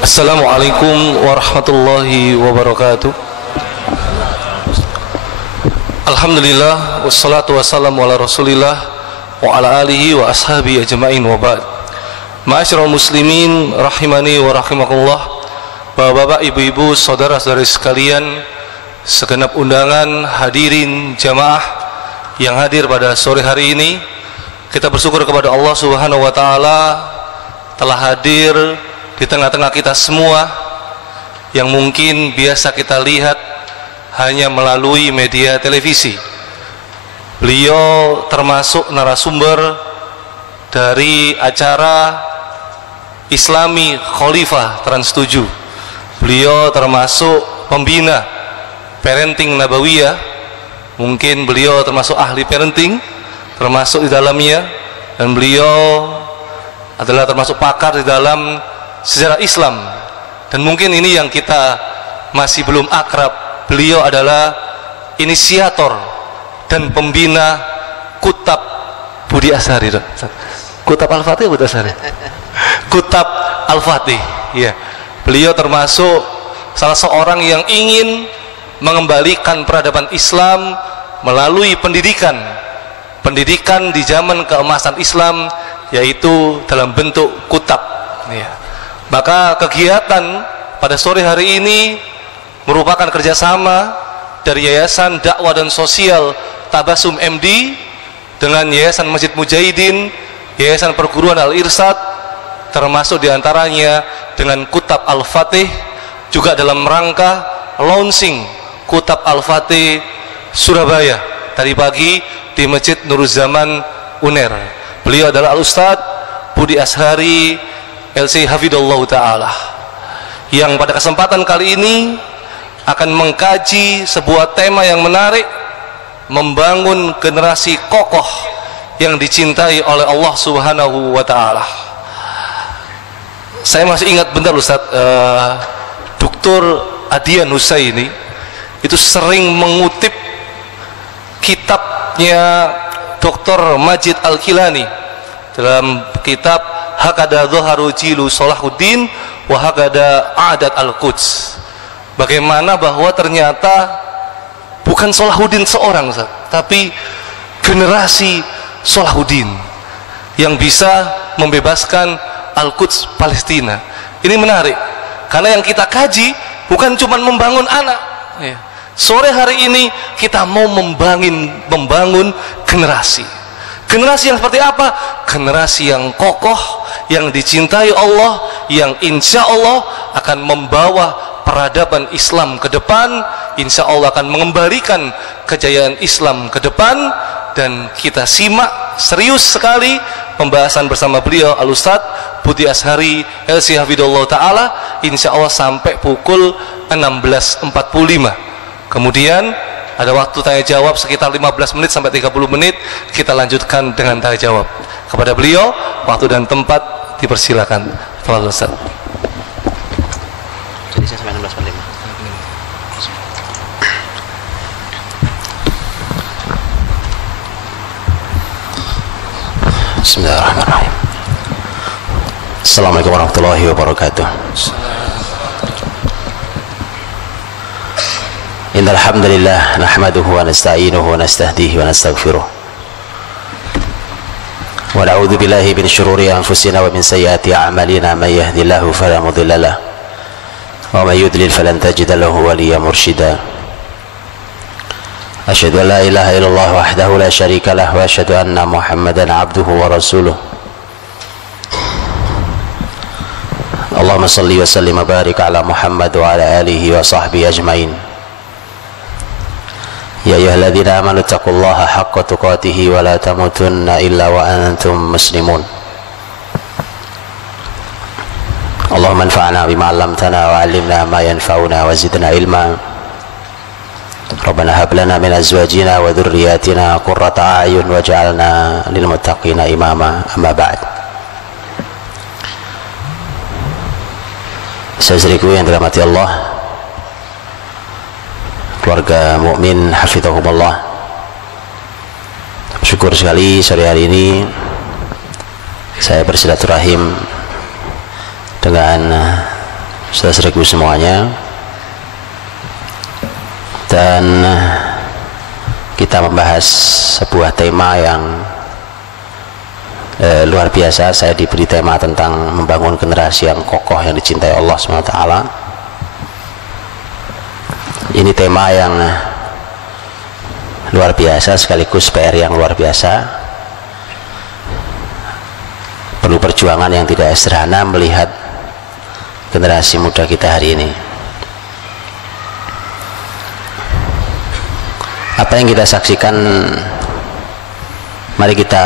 Assalamualaikum warahmatullahi wabarakatuh. Alhamdulillah wassalatu wassalamu ala rasulillah wa ala alihi wa ashabi ajma'in wa ba'd. Ma'asyiral muslimin rahimani wa rahimakumullah. Bapak-bapak, ibu-ibu, saudara-saudari sekalian, segenap undangan, hadirin jamaah yang hadir pada sore hari ini, kita bersyukur kepada Allah Subhanahu wa taala telah hadir di tengah-tengah kita semua yang mungkin biasa kita lihat hanya melalui media televisi. Beliau termasuk narasumber dari acara Islami Khalifah Trans 7. Beliau termasuk pembina parenting Nabawiyah. Mungkin beliau termasuk ahli parenting, termasuk di dalamnya, dan beliau adalah termasuk pakar di dalam sejarah Islam. Dan mungkin ini yang kita masih belum akrab. Beliau adalah inisiator dan pembina Kutab Budi Ashari. Kutab Al-Fatih Budi Ashari. Kutab Al-Fatih. Ya. Beliau termasuk salah seorang yang ingin mengembalikan peradaban Islam melalui pendidikan di zaman keemasan Islam, yaitu dalam bentuk kutab. Ya. Maka kegiatan pada sore hari ini merupakan kerjasama dari Yayasan Dakwah dan Sosial Tabasum MD dengan Yayasan Masjid Mujahidin, Yayasan Perguruan Al-Irsyad, termasuk diantaranya dengan Kutab Al-Fatih, juga dalam rangka launching Kutab Al-Fatih Surabaya tadi pagi di Masjid Nuruzzaman Uner. Beliau adalah Al-Ustadz Budi Ashari LC Hafidullah Ta'ala, yang pada kesempatan kali ini akan mengkaji sebuah tema yang menarik, membangun generasi kokoh yang dicintai oleh Allah Subhanahu wa Ta'ala. Saya masih ingat bentar Ustaz, Dr. Adian Husaini itu sering mengutip kitabnya Dr. Majid Al-Kilani dalam kitab Hakada Dhaharu Jilu Salahuddin wa Hakada Adat Al-Quds. Bagaimana bahwa ternyata bukan Salahuddin seorang, tapi generasi Salahuddin yang bisa membebaskan Al-Quds Palestina. Ini menarik karena yang kita kaji bukan cuma membangun anak. Sore hari ini kita mau membangun generasi yang seperti apa? Generasi yang kokoh, yang dicintai Allah, yang insya Allah akan membawa peradaban Islam ke depan, insya Allah akan mengembalikan kejayaan Islam ke depan. Dan kita simak serius sekali pembahasan bersama beliau Al-Ustadz Budi Ashari LC Hafidullah Ta'ala, insya Allah sampai pukul 16.45. Kemudian ada waktu tanya jawab sekitar 15 menit sampai 30 menit. Kita lanjutkan dengan tanya jawab. Kepada beliau, waktu dan tempat dipersilakan. Tafadhol Ustaz. Jadi saya sampai 16.45. Bismillahirrahmanirrahim. Assalamualaikum warahmatullahi wabarakatuh. Innal hamdalillah nahmaduhu wa nasta'inuhu wa nastahdihi wa nastaghfiruh. Wa na'udzu billahi min shururi anfusina wa min sayyiati a'malina, may yahdihillahu fala mudilla lahu wa may yudlil falan tajida lahu waliyyan mursyida. Asyhadu an la ilaha illallah wahdahu la syarika lahu wa asyhadu anna Muhammadan 'abduhu wa rasuluh. Allahumma shalli wa sallim wa barik ala Muhammad wa ala alihi wa sahbihi ajmain. Ya ayyuhalladzina amanu taqullaha haqqa tuqatih wa la tamutunna illa wa antum muslimun. Allahumma anfa'na bima 'allamtana wa 'allimna ma yanfa'una wa zidna ilma. Rabbana hab lana min azwajina wa dhurriyyatina qurrata a'yun waj'alna lil muttaqina imama. Amma ba'd. Saudaraku yang dirahmati Allah, keluarga mukmin hafizahumullah, syukur sekali sore hari ini saya bersilaturahim dengan saudara-saudaraku semuanya, dan kita membahas sebuah tema yang luar biasa. Saya diberi tema tentang membangun generasi yang kokoh yang dicintai Allah SWT. Ini tema yang luar biasa sekaligus PR yang luar biasa. Perlu perjuangan yang tidak sederhana melihat generasi muda kita hari ini. Apa yang kita saksikan, mari kita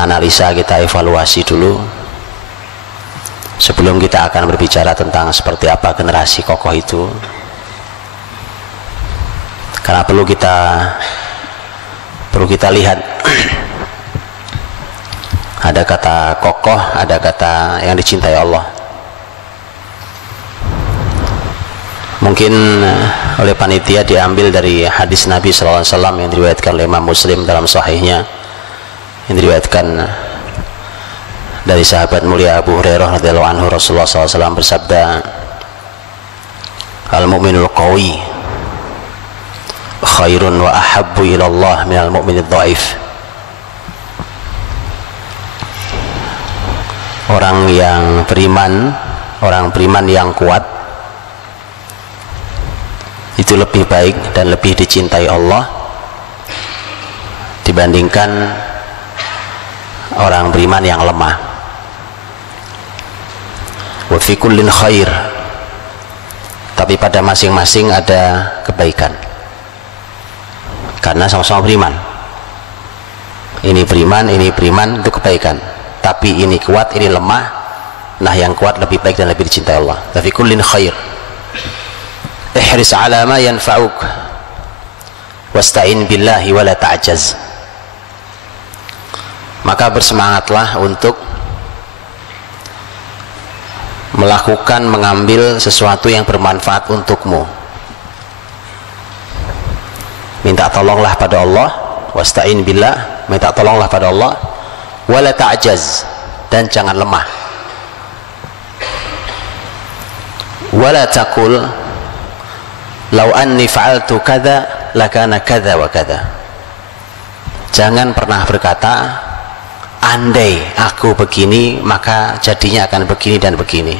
analisa, kita evaluasi dulu sebelum kita akan berbicara tentang seperti apa generasi kokoh itu. Karena perlu kita lihat ada kata kokoh, ada kata yang dicintai Allah. Mungkin oleh panitia diambil dari hadis Nabi SAW yang diriwayatkan oleh Imam Muslim dalam sahihnya, yang diriwayatkan dari sahabat mulia Abu Hurairah radhiyallahu anhu. Rasulullah SAW bersabda, al-mu'minul qawi khairun wa ahabbu ilallah minal mu'minid dhaif. Orang yang beriman, orang beriman yang kuat itu lebih baik dan lebih dicintai Allah dibandingkan orang beriman yang lemah. Wa fi kullin khair, tapi pada masing-masing ada kebaikan karena sama-sama beriman. Ini beriman itu kebaikan, tapi ini kuat, ini lemah. Nah, yang kuat lebih baik dan lebih dicintai Allah. Wa fi kullin khair, ihris ala ma yanfa'uk wasta'in billahi wala ta'jaz. Maka bersemangatlah untuk melakukan, mengambil sesuatu yang bermanfaat untukmu. Minta tolonglah pada Allah, wasta'in billah, minta tolonglah pada Allah, wala ta'jaz, dan jangan lemah. Wala taqul lau anni fa'altu kadza lakana kadza wa kadza. Jangan pernah berkata, andai aku begini maka jadinya akan begini dan begini.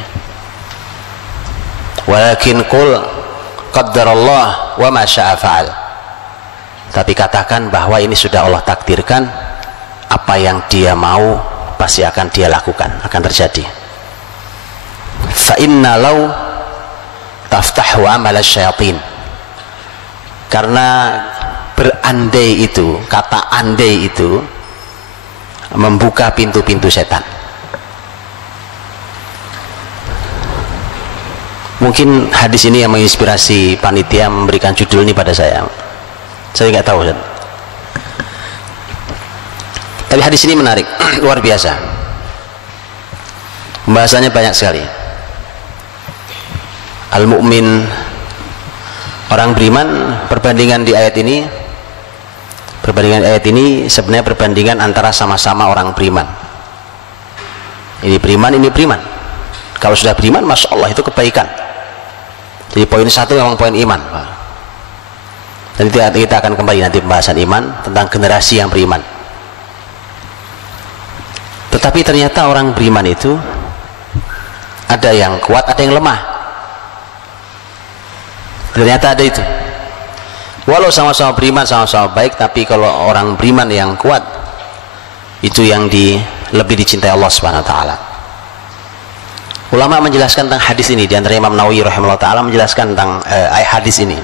Walakin qul qaddarallah wa ma syaa fa'al. Tapi katakan bahwa ini sudah Allah takdirkan, apa yang Dia mau pasti akan Dia lakukan, akan terjadi. Fa inna law taftahu amal asyayatin. Karena berandai itu, kata andai itu membuka pintu-pintu setan. Mungkin hadis ini yang menginspirasi panitia memberikan judul ini pada saya. Saya nggak tahu, Ustaz. Tapi hadis ini menarik, luar biasa. Pembahasannya banyak sekali. Al-mu'min, orang beriman, perbandingan di ayat ini, sebenarnya perbandingan antara sama-sama orang beriman. Ini beriman, ini beriman. Kalau sudah beriman, Masya Allah, itu kebaikan. Jadi poin satu memang poin iman. Dan kita akan kembali nanti pembahasan iman tentang generasi yang beriman. Tetapi ternyata orang beriman itu ada yang kuat, ada yang lemah. Ternyata ada itu. Walau sama-sama beriman, sama-sama baik, tapi kalau orang beriman yang kuat itu yang lebih dicintai Allah Subhanahu wa taala. Ulama menjelaskan tentang hadis ini, di antara Imam Nawawi rahimahullah taala menjelaskan tentang hadis ini.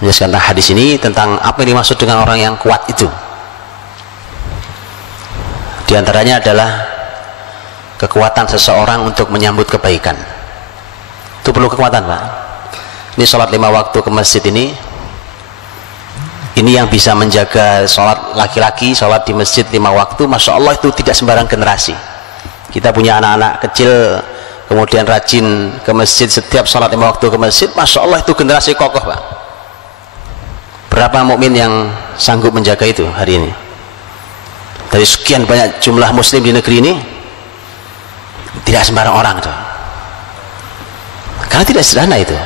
Menjelaskan tentang hadis ini, tentang apa yang dimaksud dengan orang yang kuat itu. Di antaranya adalah kekuatan seseorang untuk menyambut kebaikan. Itu perlu kekuatan, Pak. Ini sholat 5 waktu ke masjid ini yang bisa menjaga sholat laki-laki, sholat di masjid 5 waktu, Masya Allah, itu tidak sembarang generasi. Kita punya anak-anak kecil kemudian rajin ke masjid, setiap sholat 5 waktu ke masjid, Masya Allah, itu generasi kokoh, Pak. Berapa mukmin yang sanggup menjaga itu hari ini? Dari sekian banyak jumlah muslim di negeri ini, Tidak sembarang orang itu. Karena tidak sederhana itu.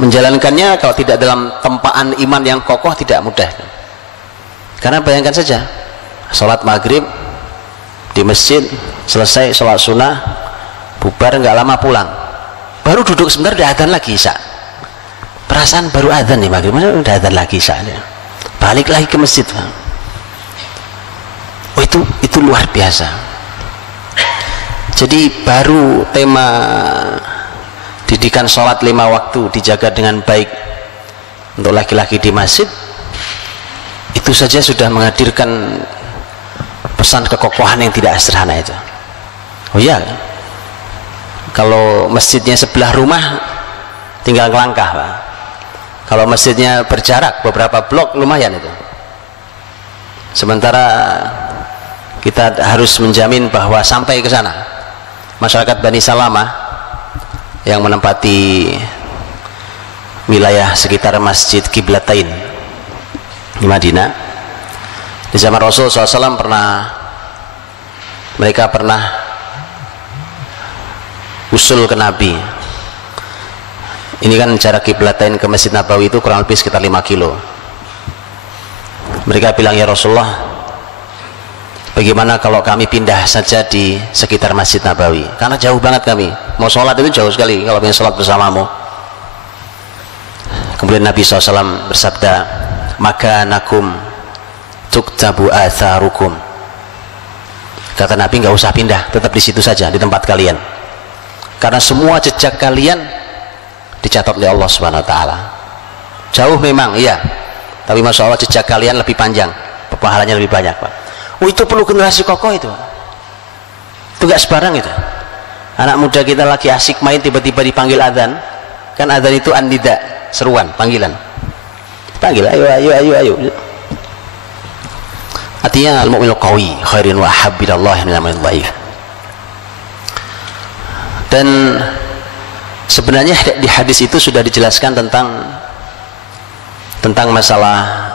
Menjalankannya kalau tidak dalam tempaan iman yang kokoh tidak mudah. Karena bayangkan saja, sholat maghrib di masjid, selesai sholat sunnah, bubar, nggak lama pulang, baru duduk sebentar udah adzan lagi isya. Perasaan baru adzan nih maghrib, masa udah adzan lagi isya, balik lagi ke masjid. Oh itu luar biasa. Jadi baru tema didikan sholat 5 waktu dijaga dengan baik untuk laki-laki di masjid, itu saja sudah menghadirkan pesan kekokohan yang tidak sederhana itu. Oh iya, kalau masjidnya sebelah rumah tinggal ngelangkah, Pak. Kalau masjidnya berjarak beberapa blok lumayan itu. Sementara kita harus menjamin bahwa sampai ke sana masyarakat Bani Salamah yang menempati wilayah sekitar Masjid Qiblatain di Madinah, di zaman Rasul SAW mereka pernah usul ke Nabi. Ini kan jarak Qiblatain ke Masjid Nabawi itu kurang lebih sekitar 5 kilo. Mereka bilang, ya Rasulullah, bagaimana kalau kami pindah saja di sekitar Masjid Nabawi, karena jauh banget kami, mau sholat itu jauh sekali kalau ingin sholat bersamamu. Kemudian Nabi SAW bersabda, maka nakum tuktabu atharukum. Kata Nabi, nggak usah pindah, tetap di situ saja, di tempat kalian, karena semua jejak kalian dicatat oleh Allah Subhanahu Wa Taala. Jauh memang, iya, tapi masya Allah jejak kalian lebih panjang, pahalanya lebih banyak, Pak. Oh, itu perlu generasi kokoh itu. Itu nggak sebarang itu. Anak muda kita lagi asik main, tiba-tiba dipanggil adzan. Kan adzan itu an-nida, seruan, panggilan. Panggil, ayo, ayo, ayo, ayo. Artinya al-mu'minul qawi khairin wa ahabbilallah min al-mu'minul dhaif. Dan sebenarnya di hadis itu sudah dijelaskan tentang masalah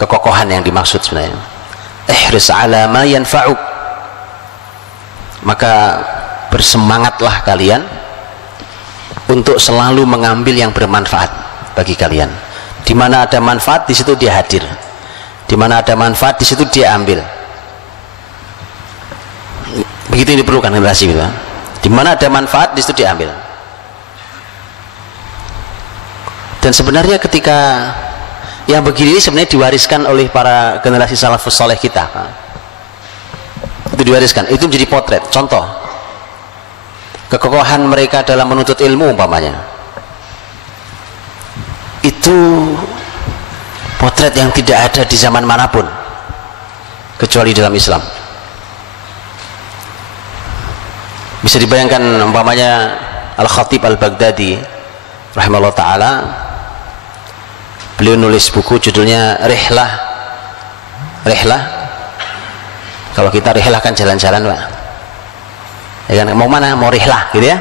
kekokohan yang dimaksud sebenarnya. Ihris ala ma yanfa'uk, maka bersemangatlah kalian untuk selalu mengambil yang bermanfaat bagi kalian. Di mana ada manfaat, di situ dia hadir. Di mana ada manfaat, di situ dia ambil. Begitu yang diperlukan generasi kita. Di mana ada manfaat, di situ dia ambil. Dan sebenarnya ketika yang begini ini sebenarnya diwariskan oleh para generasi salafus saleh kita, Pak. Itu diwariskan, itu menjadi potret, contoh kekokohan mereka dalam menuntut ilmu umpamanya. Itu potret yang tidak ada di zaman manapun kecuali dalam Islam. Bisa dibayangkan umpamanya Al-Khatib Al-Baghdadi rahimahullah ta'ala, beliau nulis buku judulnya Rihlah. Kalau kita rihlah kan jalan-jalan, Pak. Ya kan, mau mana? Mau rihlah gitu ya.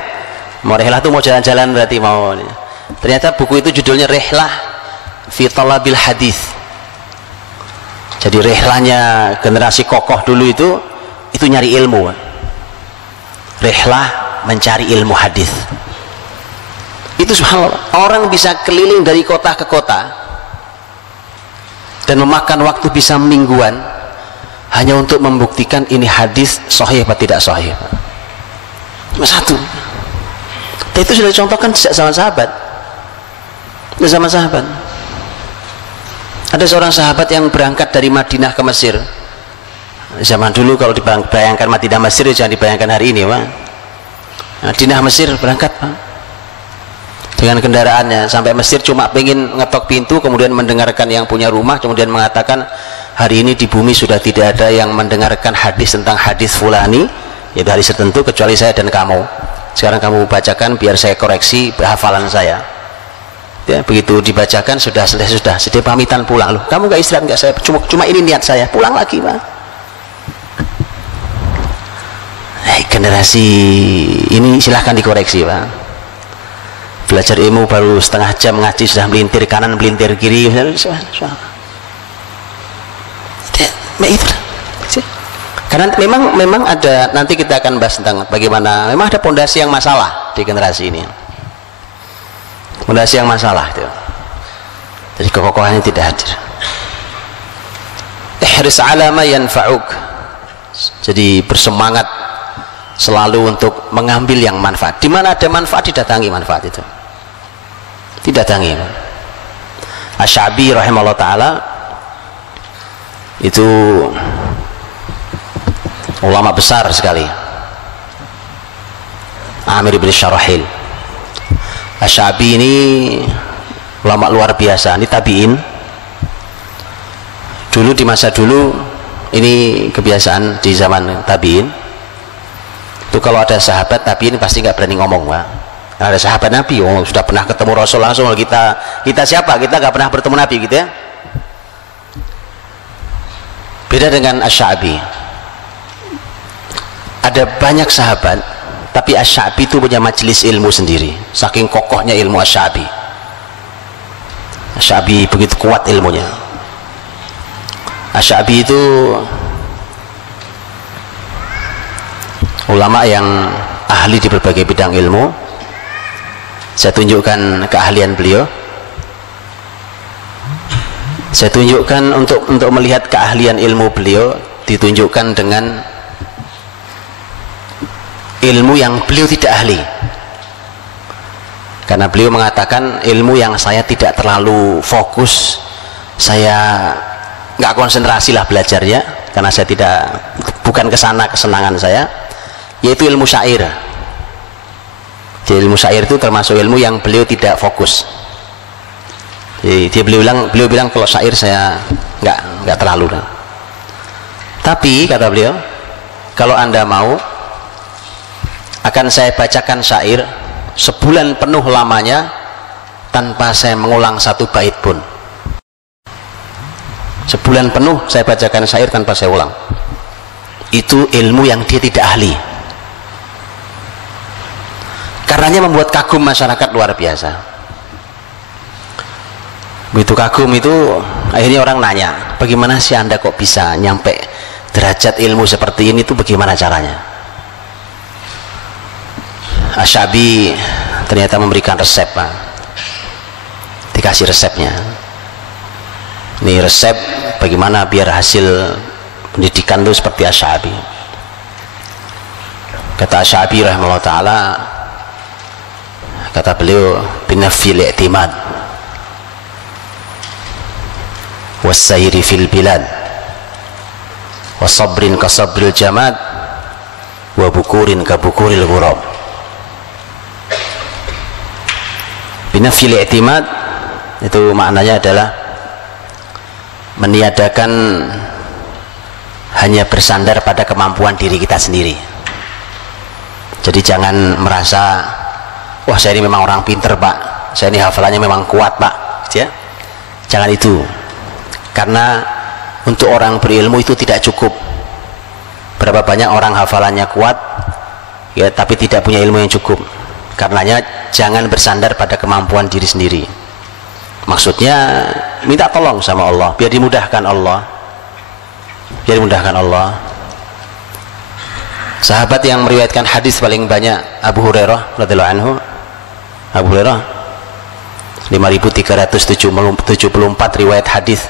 Mau rihlah itu mau jalan-jalan berarti mau. Ternyata buku itu judulnya Rihlah fi talabil hadis. Jadi rihlahnya generasi kokoh dulu itu nyari ilmu. Rihlah mencari ilmu hadis. Itu subhanallah, orang bisa keliling dari kota ke kota dan memakan waktu bisa mingguan hanya untuk membuktikan ini hadis sahih atau tidak sahih. Cuma satu. Dan itu sudah dicontohkan sejak zaman sahabat. Di zaman sahabat ada seorang sahabat yang berangkat dari Madinah ke Mesir. Zaman dulu kalau dibayangkan Madinah Mesir, jangan dibayangkan hari ini, Pak. Madinah Mesir berangkat, Pak, dengan kendaraannya sampai Mesir, cuma pengen ngetok pintu, kemudian mendengarkan yang punya rumah, kemudian mengatakan, hari ini di bumi sudah tidak ada yang mendengarkan hadis tentang hadis fulani, yaitu hadis tertentu, kecuali saya dan kamu. Sekarang kamu bacakan biar saya koreksi hafalan saya. Ya, begitu dibacakan sudah selesai, sudah pamitan pulang. Loh, kamu nggak istirahat? Nggak, saya cuma ini niat saya, pulang lagi, Pak. Generasi ini silahkan dikoreksi, Pak. Belajar ilmu baru setengah jam ngaji sudah melintir kanan melintir kiri. Karena memang ada, nanti kita akan bahas tentang bagaimana memang ada pondasi yang masalah di generasi ini. Pondasi yang masalah itu. Jadi kekokohannya tidak hadir. Ihris ala ma yanfa'uk. Jadi bersemangat selalu untuk mengambil yang manfaat. Di mana ada manfaat, didatangi manfaat itu. Didatangi. Asy-Sya'bi rahimahullah taala itu ulama besar sekali, Amir bin Syarahil. Asy-Sya'bi ini ulama luar biasa, ini tabi'in. Dulu di masa dulu ini kebiasaan di zaman tabi'in itu kalau ada sahabat tabi'in pasti nggak berani ngomong, Pak. Ada sahabat Nabi, sudah pernah ketemu Rasul langsung, kita siapa? Kita nggak pernah bertemu Nabi gitu ya. Beda dengan Asy-Sya'bi. Ada banyak sahabat, tapi Asy-Sya'bi itu punya majelis ilmu sendiri. Saking kokohnya ilmu Asy-Sya'bi. Asy-Sya'bi begitu kuat ilmunya. Asy-Sya'bi itu ulama yang ahli di berbagai bidang ilmu. Saya tunjukkan keahlian beliau. Saya tunjukkan untuk melihat keahlian ilmu beliau, ditunjukkan dengan ilmu yang beliau tidak ahli. Karena beliau mengatakan ilmu yang saya tidak terlalu fokus, saya nggak konsentrasi lah belajarnya, karena saya bukan kesana kesenangan saya, yaitu ilmu syair. Jadi ilmu syair itu termasuk ilmu yang beliau tidak fokus. Jadi beliau bilang kalau syair saya nggak terlalu. Tapi kata beliau, kalau Anda mau, akan saya bacakan syair sebulan penuh lamanya tanpa saya mengulang satu bait pun. Sebulan penuh saya bacakan syair tanpa saya ulang. Itu ilmu yang dia tidak ahli. Karenanya membuat kagum masyarakat luar biasa. Begitu kagum itu akhirnya orang nanya, bagaimana sih Anda kok bisa nyampe derajat ilmu seperti ini, itu bagaimana caranya? Asy-Sya'bi ternyata memberikan resep, Pak. Dikasih resepnya. Ini resep bagaimana biar hasil pendidikan itu seperti Asy-Sya'bi. Kata Asy-Sya'bi rahimahullah ta'ala, kata beliau, binafil i'timad wassayri fil bilad wasabrin kasabril jamad wa bukurin kabukuril ghurab. Binafil i'timad itu maknanya adalah meniadakan hanya bersandar pada kemampuan diri kita sendiri. Jadi jangan merasa, wah saya ini memang orang pinter, Pak, saya ini hafalannya memang kuat, Pak, ya. Jangan itu. Karena untuk orang berilmu itu tidak cukup. Berapa banyak orang hafalannya kuat ya, tapi tidak punya ilmu yang cukup. Karenanya jangan bersandar pada kemampuan diri sendiri. Maksudnya minta tolong sama Allah, biar dimudahkan Allah. Biar dimudahkan Allah. Sahabat yang meriwayatkan hadis paling banyak Abu Hurairah radhiyallahu anhu. Abu Hurairah 5374 riwayat hadis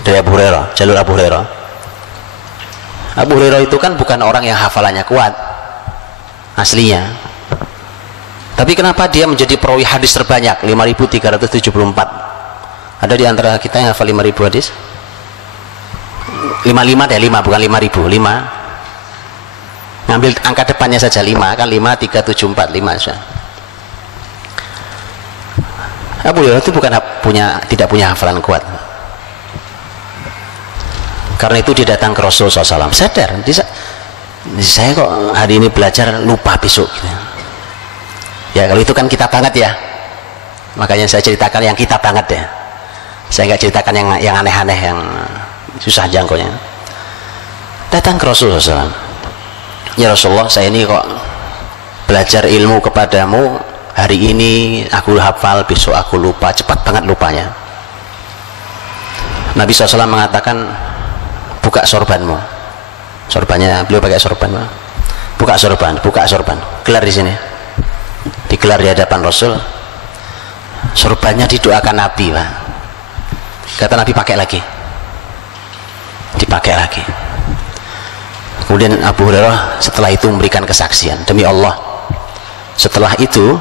dari Abu Hurairah, jalur Abu Hurairah. Abu Hurairah itu kan bukan orang yang hafalannya kuat aslinya, tapi kenapa dia menjadi perawi hadis terbanyak 5374? Ada di antara kita yang hafal 5000 hadis? 55 deh, 5 bukan 5000, 5. Ngambil angka depannya saja 5 kan, 53745 saja. Abu Hurairah itu tidak punya hafalan kuat. Karena itu dia datang ke Rasulullah SAW, sadar, saya kok hari ini belajar lupa besok gitu. Ya kalau itu kan kita banget ya, makanya saya ceritakan yang kita banget ya, saya nggak ceritakan yang aneh-aneh, yang susah jangkaunya. Datang ke Rasulullah SAW, ya Rasulullah, saya ini kok belajar ilmu kepadamu, hari ini aku hafal, besok aku lupa, cepat banget lupanya. Nabi SAW mengatakan, buka sorbanmu. Sorbannya beliau pakai sorban, Pak. Buka sorban, gelar di sini, digelar di hadapan Rasul. Sorbannya didoakan Nabi, Pak. Kata Nabi pakai lagi, dipakai lagi. Kemudian Abu Hurairah setelah itu memberikan kesaksian, demi Allah, setelah itu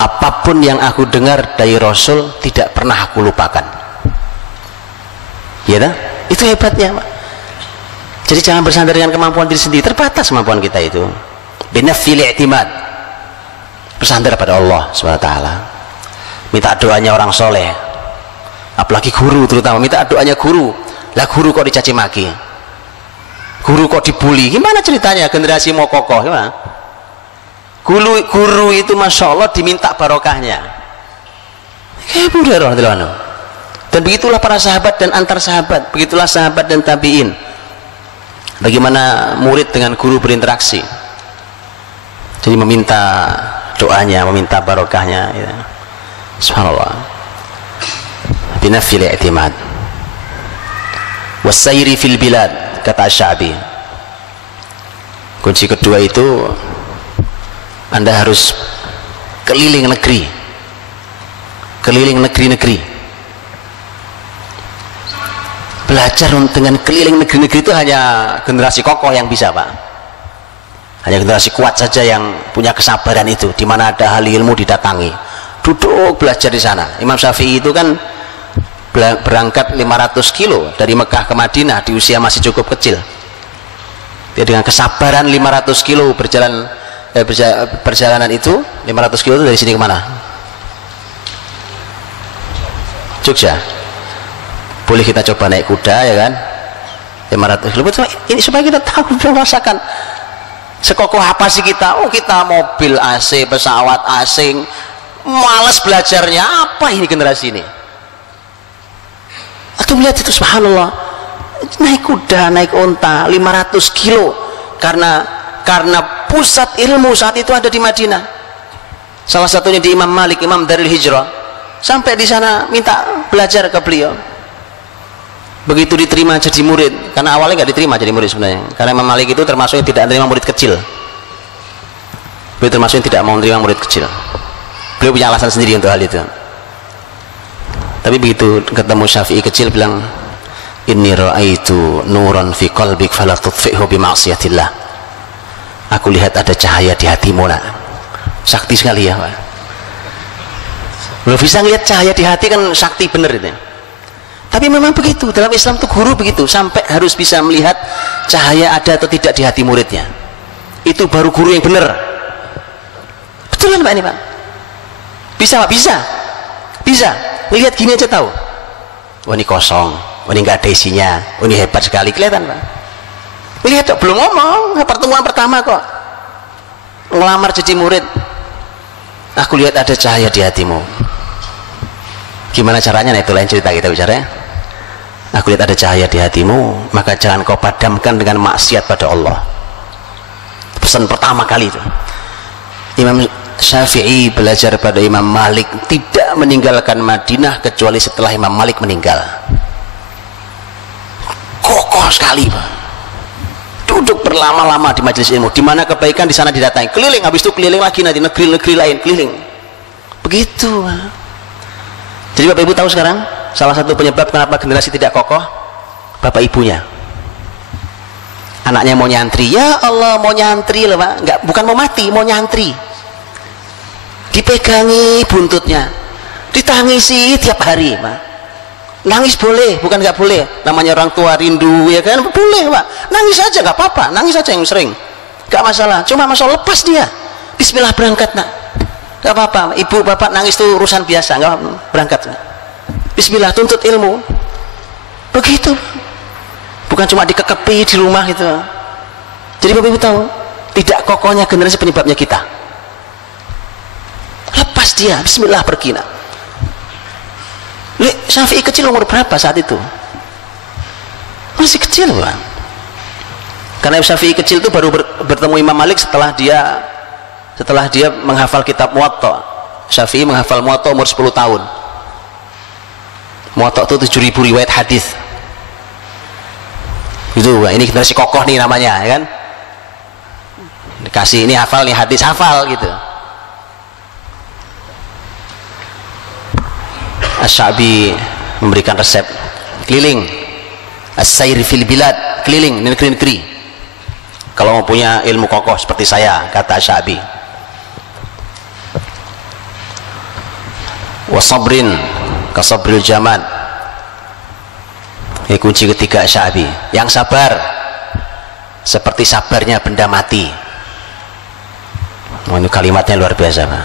apapun yang aku dengar dari Rasul tidak pernah aku lupakan. Ya dah? Itu hebatnya, Pak. Jadi jangan bersandar dengan kemampuan diri sendiri, terbatas kemampuan kita itu. Binafil i'timad, bersandar pada Allah SWT. Minta doanya orang soleh, apalagi guru terutama, minta doanya guru. Lah guru kok dicaci maki, guru kok dibully, gimana ceritanya generasi mau kokoh? Gimana? Guru itu Masya Allah diminta barokahnya. Dan begitulah para sahabat dan antar sahabat, begitulah sahabat dan tabi'in, bagaimana murid dengan guru berinteraksi. Jadi meminta doanya, meminta barokahnya, ya. Subhanallah. Binafil i'timad wasayri fil bilad, kata Sya'bi. Kunci kedua itu Anda harus keliling negeri, keliling negeri-negeri. Belajar dengan keliling negeri-negeri itu hanya generasi kokoh yang bisa, Pak. Hanya generasi kuat saja yang punya kesabaran itu. Di mana ada ahli ilmu didatangi, duduk belajar di sana. Imam Syafi'i itu kan berangkat 500 kilo dari Mekah ke Madinah di usia masih cukup kecil. Dia dengan kesabaran 500 kilo perjalanan itu. 500 kilo itu dari sini kemana? Jogja. Boleh kita coba naik kuda, ya kan? 500 kilo. Ini supaya kita tahu, merasakan sekokoh apa sih kita. Oh, kita mobil AC, pesawat asing, malas belajarnya. Apa ini generasi ini? Atau melihat itu, subhanallah, naik kuda, naik onta 500 kilo karena pusat ilmu saat itu ada di Madinah. Salah satunya di Imam Malik, Imam Darul Hijrah. Sampai di sana minta belajar ke beliau. Begitu diterima jadi murid, karena awalnya nggak diterima jadi murid sebenarnya, karena Imam Malik itu termasuk yang tidak menerima murid kecil. Beliau termasuk yang tidak mau menerima murid kecil. Beliau punya alasan sendiri untuk hal itu. Tapi begitu ketemu Syafi'i kecil, bilang, inni ra'aitu nuran fi qalbik fala tudfi'hu bi ma'siyatillah. Aku lihat ada cahaya di hatimu, nak. Sakti sekali ya, Pak. Belum bisa ngelihat cahaya di hati kan sakti bener itu. Tapi memang begitu, dalam Islam tuh guru begitu, sampai harus bisa melihat cahaya ada atau tidak di hati muridnya. Itu baru guru yang benar. Betul kan, Pak, ini, Pak? Bisa, Pak? Bisa. Lihat gini aja tahu. Oh, ini kosong, oh, ini nggak ada isinya, oh, ini hebat sekali, kelihatan, Pak. Lihat, belum ngomong, pertemuan pertama kok ngelamar jadi murid. Aku lihat ada cahaya di hatimu. Gimana caranya? Nah, itu lain cerita kita bicara ya. Aku lihat ada cahaya di hatimu, maka jangan kau padamkan dengan maksiat pada Allah. Pesan pertama kali itu. Imam Syafi'i belajar pada Imam Malik, tidak meninggalkan Madinah kecuali setelah Imam Malik meninggal. Kokoh sekali, Pak. Duduk berlama-lama di majelis ilmu, di mana kebaikan di sana didatangi, keliling, habis itu keliling lagi nanti negeri-negeri lain, keliling. Begitu, Pak. Jadi Bapak Ibu tahu sekarang salah satu penyebab kenapa generasi tidak kokoh? Bapak ibunya. Anaknya mau nyantri, ya Allah, mau nyantri loh, Pak. Enggak, bukan mau mati, mau nyantri. Dipegangi buntutnya, ditangisi tiap hari, Pak. Nangis boleh, bukan nggak boleh. Namanya orang tua rindu, ya kan? Boleh, Pak. Nangis aja nggak apa-apa, nangis aja yang sering, nggak masalah. Cuma masalah lepas dia. Bismillah, berangkat, nak. Gak apa-apa, ibu bapak nangis itu urusan biasa, nggak berangkat. Bismillah, tuntut ilmu. Begitu, bukan cuma dikekepi di rumah gitu. Jadi Bapak Ibu tahu, tidak kokohnya generasi penyebabnya kita. Lepas dia, Bismillah, pergi, nak. Syafi'i kecil umur berapa saat itu? Masih kecil, Pak. Karena Syafi'i kecil itu baru bertemu Imam Malik setelah dia menghafal kitab Muwatta. Syafi'i menghafal Muwatta umur 10 tahun. Muwatta itu 7.000 riwayat hadis. Itu ini generasi kokoh nih namanya, ya kan? Dikasih ini hafal nih hadis, hafal gitu. Asy-Sya'bi memberikan resep keliling, as-sair fil bilad, keliling negeri-negeri. Kalau mau punya ilmu kokoh seperti saya, kata Asy-Sya'bi. Wa sabrin ka sabril jamad. Ini kunci ketiga Asy-Sya'bi, yang sabar seperti sabarnya benda mati. Oh, ini kalimatnya luar biasa, Pak.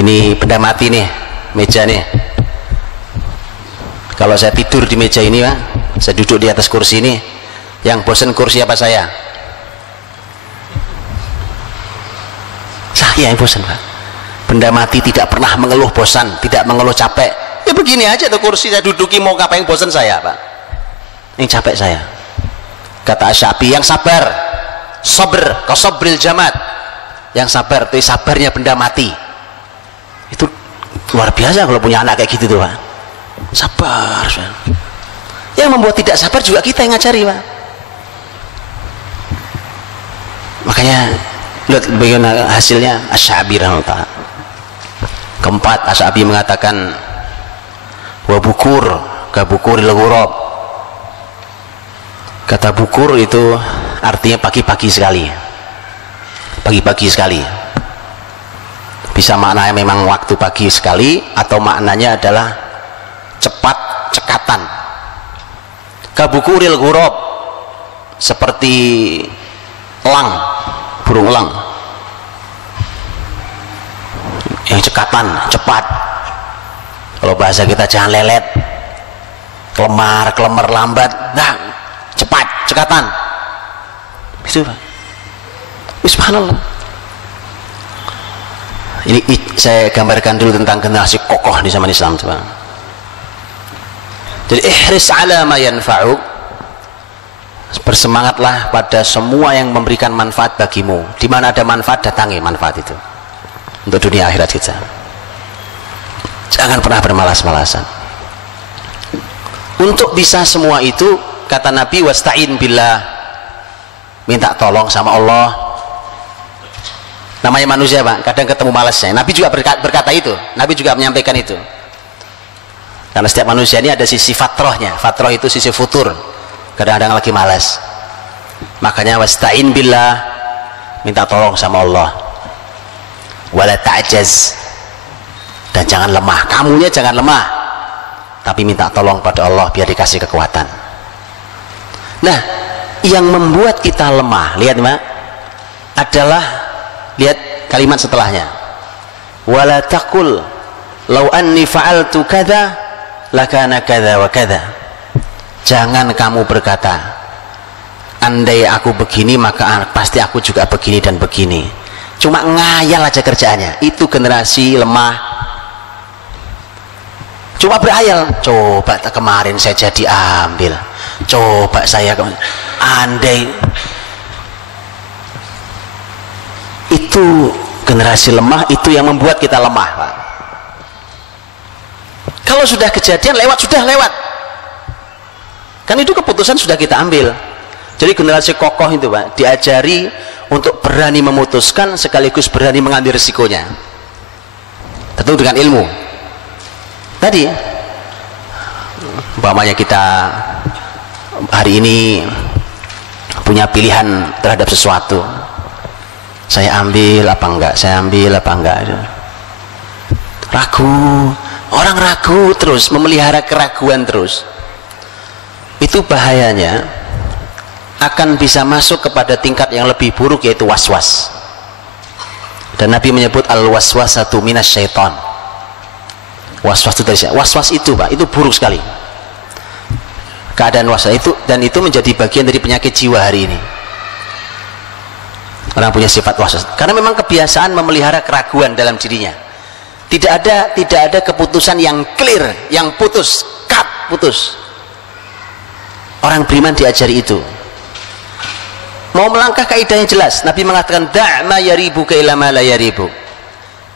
Ini benda mati nih, meja nih. Kalau saya tidur di meja ini, Pak, saya duduk di atas kursi ini, yang bosan kursi apa saya? Saya yang bosan, Pak. Benda mati tidak pernah mengeluh bosan, tidak mengeluh capek. Ya begini aja tuh kursi saya duduki, mau ngapain bosan saya, Pak? Yang capek saya. Kata Asy-Sya'bi, yang sabar, sabr ka sabril jamad. Yang sabar itu sabarnya benda mati. Itu luar biasa kalau punya anak kayak gitu tuh, Pak. Sabar. Yang membuat tidak sabar juga kita yang ngajari, Pak. Makanya lihat bagaimana hasilnya Asy-Sya'bi rahimahullah. Keempat, Asy-Sya'bi mengatakan wa bukur ka bukuril ghurab. Kata bukur itu artinya pagi-pagi sekali, pagi-pagi sekali. Bisa maknanya memang waktu pagi sekali, atau maknanya adalah cepat cekatan. Ka bukuril ghurab, seperti elang, burung elang yang cekatan, cepat. Kalau bahasa kita jangan lelet, kelemar lambat, nah cepat, cekatan. Itu, Pak. Subhanallah. Ini saya gambarkan dulu tentang generasi kokoh di zaman Islam, Pak. Jadi ihris ala ma yanfa'uk, bersemangatlah pada semua yang memberikan manfaat bagimu. Di mana ada manfaat, datangi manfaat itu untuk dunia akhirat kita. Jangan pernah bermalas-malasan. Untuk bisa semua itu, kata Nabi, wasta'in billah, minta tolong sama Allah. Namanya manusia, Pak, kadang ketemu malasnya. Nabi juga berkata itu, Nabi juga menyampaikan itu. Karena setiap manusia ini ada sisi fatrohnya. Fatroh itu sisi futur, kadang-kadang lagi malas. Makanya wasta'in billah, minta tolong sama Allah. Wala ta'jaz, dan jangan lemah. Kamunya jangan lemah, tapi minta tolong pada Allah biar dikasih kekuatan. Nah, yang membuat kita lemah, lihat, Pak, adalah, lihat kalimat setelahnya, wala taqul law anni fa'altu kadza lakana kadza wa kadza. Jangan kamu berkata, andai aku begini maka pasti aku juga begini dan begini. Cuma ngayal aja kerjaannya. Itu generasi lemah. Cuma berhayal, coba kemarin saya jadi ambil, coba saya andai. Itu generasi lemah, itu yang membuat kita lemah, Pak. Kalau sudah kejadian lewat, sudah lewat, kan itu keputusan sudah kita ambil. Jadi generasi kokoh itu, Pak, diajari untuk berani memutuskan sekaligus berani mengambil risikonya, tentu dengan ilmu. Tadi umpamanya kita hari ini punya pilihan terhadap sesuatu, saya ambil apa enggak, saya ambil apa enggak, ragu. Orang ragu terus, memelihara keraguan terus, itu bahayanya akan bisa masuk kepada tingkat yang lebih buruk, yaitu waswas. Dan Nabi menyebut al-waswasatu minas syaitan. Waswas itu dari waswas itu, Pak, itu buruk sekali. Keadaan waswas itu, dan itu menjadi bagian dari penyakit jiwa hari ini. Orang punya sifat waswas karena memang kebiasaan memelihara keraguan dalam dirinya. Tidak ada keputusan yang clear, yang putus, putus. Orang beriman diajari itu. Mau melangkah kaidahnya jelas. Nabi mengatakan da'ma yaribuka ila ma la yaribu.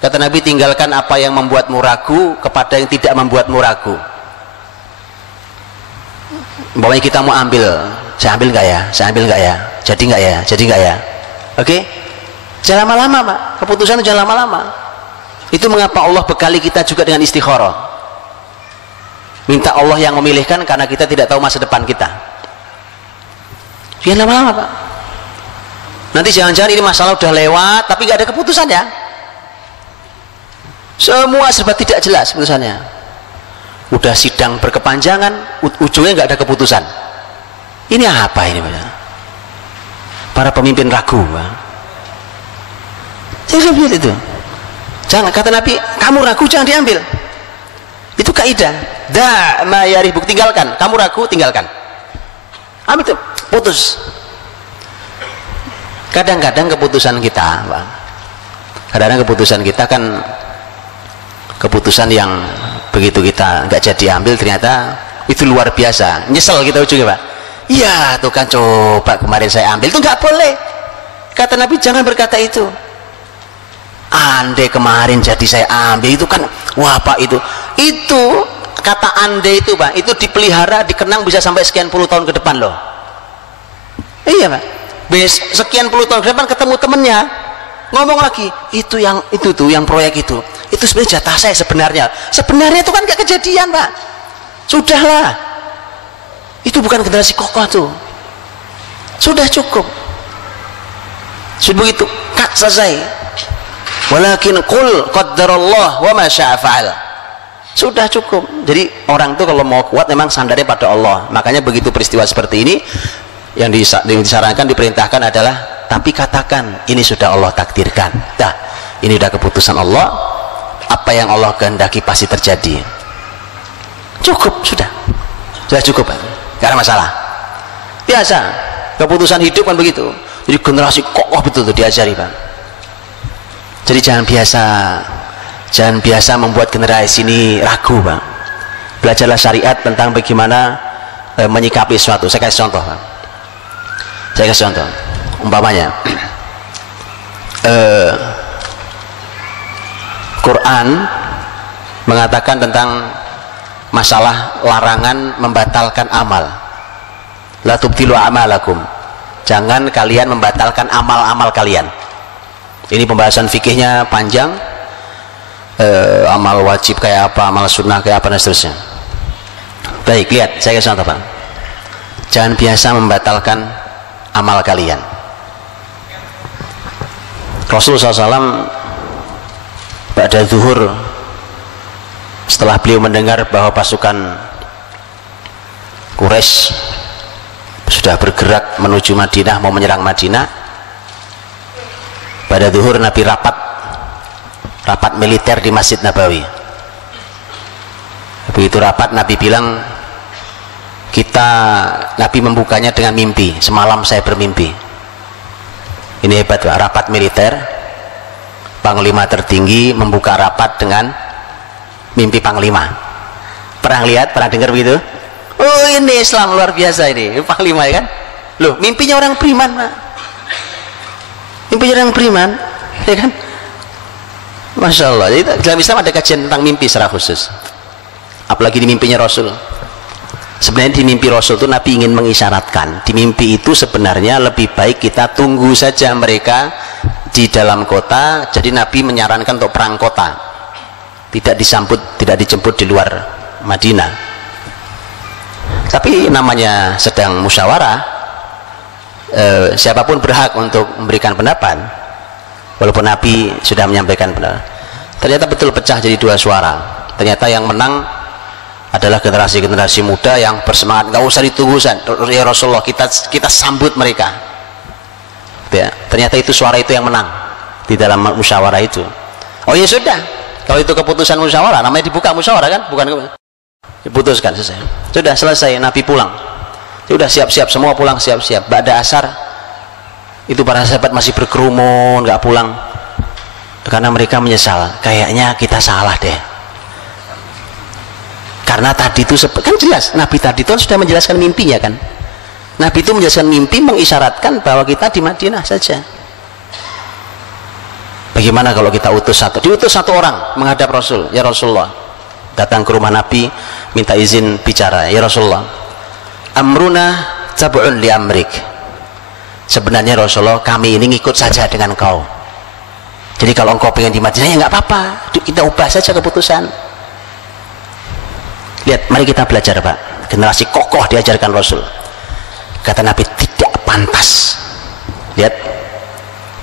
Kata Nabi, tinggalkan apa yang membuatmu ragu kepada yang tidak membuatmu ragu. umpamanya kita mau ambil, saya ambil nggak ya, saya ambil nggak ya, jadi nggak ya, jadi nggak ya, oke? Jangan lama-lama Pak, keputusan itu jangan lama-lama. Itu mengapa Allah bekali kita juga dengan istikharah, minta Allah yang memilihkan, karena kita tidak tahu masa depan kita. Jangan lama-lama Pak, nanti jangan-jangan ini masalah udah lewat tapi nggak ada keputusan ya, semua serba tidak jelas keputusannya. Udah sidang berkepanjangan, ujungnya nggak ada keputusan. Ini apa ini Pak? Para pemimpin ragu Pak. Jangan lihat itu. Jangan, kata Nabi, kamu ragu jangan diambil. Itu kaidah. Da ma yaribuk, tinggalkan. Kamu ragu, tinggalkan. Ambil itu, putus. Kadang-kadang keputusan kita Pak, kadang-kadang keputusan kita kan keputusan yang begitu kita nggak jadi ambil ternyata itu luar biasa, nyesel kita ujungnya Pak. Iya tuh kan, coba kemarin saya ambil, itu nggak boleh. Kata Nabi jangan berkata itu. Andai kemarin jadi saya ambil, itu kan wah Pak, itu kata andai itu Pak, itu dipelihara, dikenang bisa sampai sekian puluh tahun ke depan loh. Iya Pak, sekian puluh tahun ke depan ketemu temennya ngomong lagi, itu tuh yang proyek itu sebenarnya jatah saya sebenarnya itu kan gak kejadian Pak, sudahlah, itu bukan generasi kokoh tuh, sudah cukup, sudah begitu kak selesai. Walakin qul qaddarallah wa ma syaa fa'al, sudah cukup. Jadi orang tuh kalau mau kuat memang sandarnya pada Allah. Makanya begitu peristiwa seperti ini yang disarankan, diperintahkan adalah tapi katakan ini sudah Allah takdirkan, dah ini udah keputusan Allah, apa yang Allah kehendaki pasti terjadi. Cukup, sudah cukup, gak ada masalah. Biasa keputusan hidup kan begitu. Jadi generasi kokoh betul tuh diajari Pak. Jadi jangan biasa membuat generasi ini ragu Pak. Belajarlah syariat tentang bagaimana menyikapi sesuatu. Saya kasih contoh Pak, umpamanya Quran mengatakan tentang masalah larangan membatalkan amal. La tubtilu amalakum, jangan kalian membatalkan amal-amal kalian. Ini pembahasan fikihnya panjang, amal wajib kayak apa, amal sunnah kayak apa dan seterusnya. Baik, lihat saya kasih contoh Pak. Jangan biasa membatalkan amal kalian. Rasulullah SAW pada zuhur, setelah beliau mendengar bahwa pasukan Quraisy sudah bergerak menuju Madinah, mau menyerang Madinah, pada zuhur Nabi rapat militer di Masjid Nabawi. Begitu rapat Nabi bilang, Nabi membukanya dengan mimpi. Semalam saya bermimpi. Ini hebat Pak, rapat militer, panglima tertinggi membuka rapat dengan mimpi panglima. Pernah lihat, pernah dengar begitu? Oh ini Islam luar biasa ini panglima ya kan? Loh mimpinya orang beriman Pak, mimpinya orang beriman ya kan? Masya Allah. Jadi dalam Islam ada kajian tentang mimpi secara khusus, apalagi di mimpinya Rasul. Sebenarnya di mimpi Rasul itu Nabi ingin mengisyaratkan, di mimpi itu sebenarnya lebih baik kita tunggu saja mereka di dalam kota. Jadi Nabi menyarankan untuk perang kota, tidak dijemput di luar Madinah. Tapi namanya sedang musyawarah, siapapun berhak untuk memberikan pendapat, walaupun Nabi sudah menyampaikan pendapat. Ternyata betul pecah jadi dua suara. Ternyata yang menang adalah generasi-generasi muda yang bersemangat, nggak usah ditunggu ya Rasulullah, kita sambut mereka ya. Ternyata itu suara itu yang menang di dalam musyawarah itu. Oh ya sudah, kalau itu keputusan musyawarah, namanya dibuka musyawarah kan, bukan diputuskan, selesai, sudah selesai. Nabi pulang, sudah siap-siap semua pulang, siap-siap. Ba'da asar itu para sahabat masih berkerumun nggak pulang karena mereka menyesal, kayaknya kita salah deh. Karena tadi itu kan jelas, Nabi tadi itu sudah menjelaskan mimpinya kan. Nabi itu menjelaskan mimpi, mengisyaratkan bahwa kita di Madinah saja. Bagaimana kalau kita diutus satu orang menghadap Rasul, ya Rasulullah, datang ke rumah Nabi minta izin bicara, ya Rasulullah, amruna tab'un li amrik. Sebenarnya Rasulullah, kami ini ngikut saja dengan kau. Jadi kalau engkau pengen di Madinah ya nggak apa-apa, kita ubah saja keputusan. Lihat, mari kita belajar Pak, generasi kokoh diajarkan Rasul. Kata Nabi, tidak pantas. Lihat,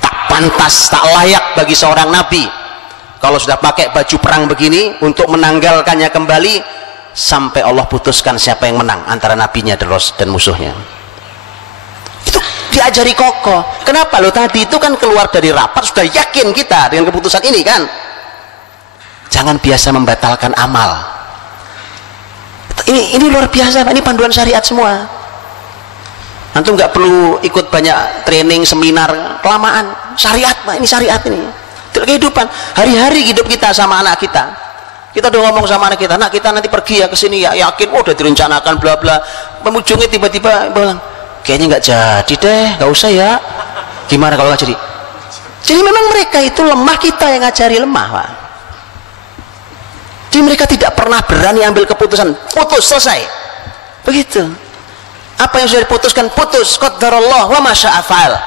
tak pantas, tak layak bagi seorang Nabi kalau sudah pakai baju perang begini untuk menanggalkannya kembali sampai Allah putuskan siapa yang menang antara nabinya dan musuhnya. Itu diajari kokoh. Kenapa lo tadi itu kan keluar dari rapat sudah yakin kita dengan keputusan ini kan. Jangan biasa membatalkan amal. Ini luar biasa Pak, ini panduan syariat semua. Antum nggak perlu ikut banyak training seminar kelamaan. Syariat Pak, ini syariat ini. Kehidupan hari-hari hidup kita sama anak kita. Kita udah ngomong sama anak kita, nak kita nanti pergi ya ke sini ya, yakin udah direncanakan bla bla. Ujungnya tiba-tiba bilang, kayaknya nggak jadi deh, nggak usah ya. Gimana kalau nggak jadi? Jadi memang mereka itu lemah, kita yang ngajari lemah Pak. Jadi mereka tidak pernah berani ambil keputusan, putus, selesai. Begitu. Apa yang sudah diputuskan, putus. Qaddarallah wa ma syaa fa'al.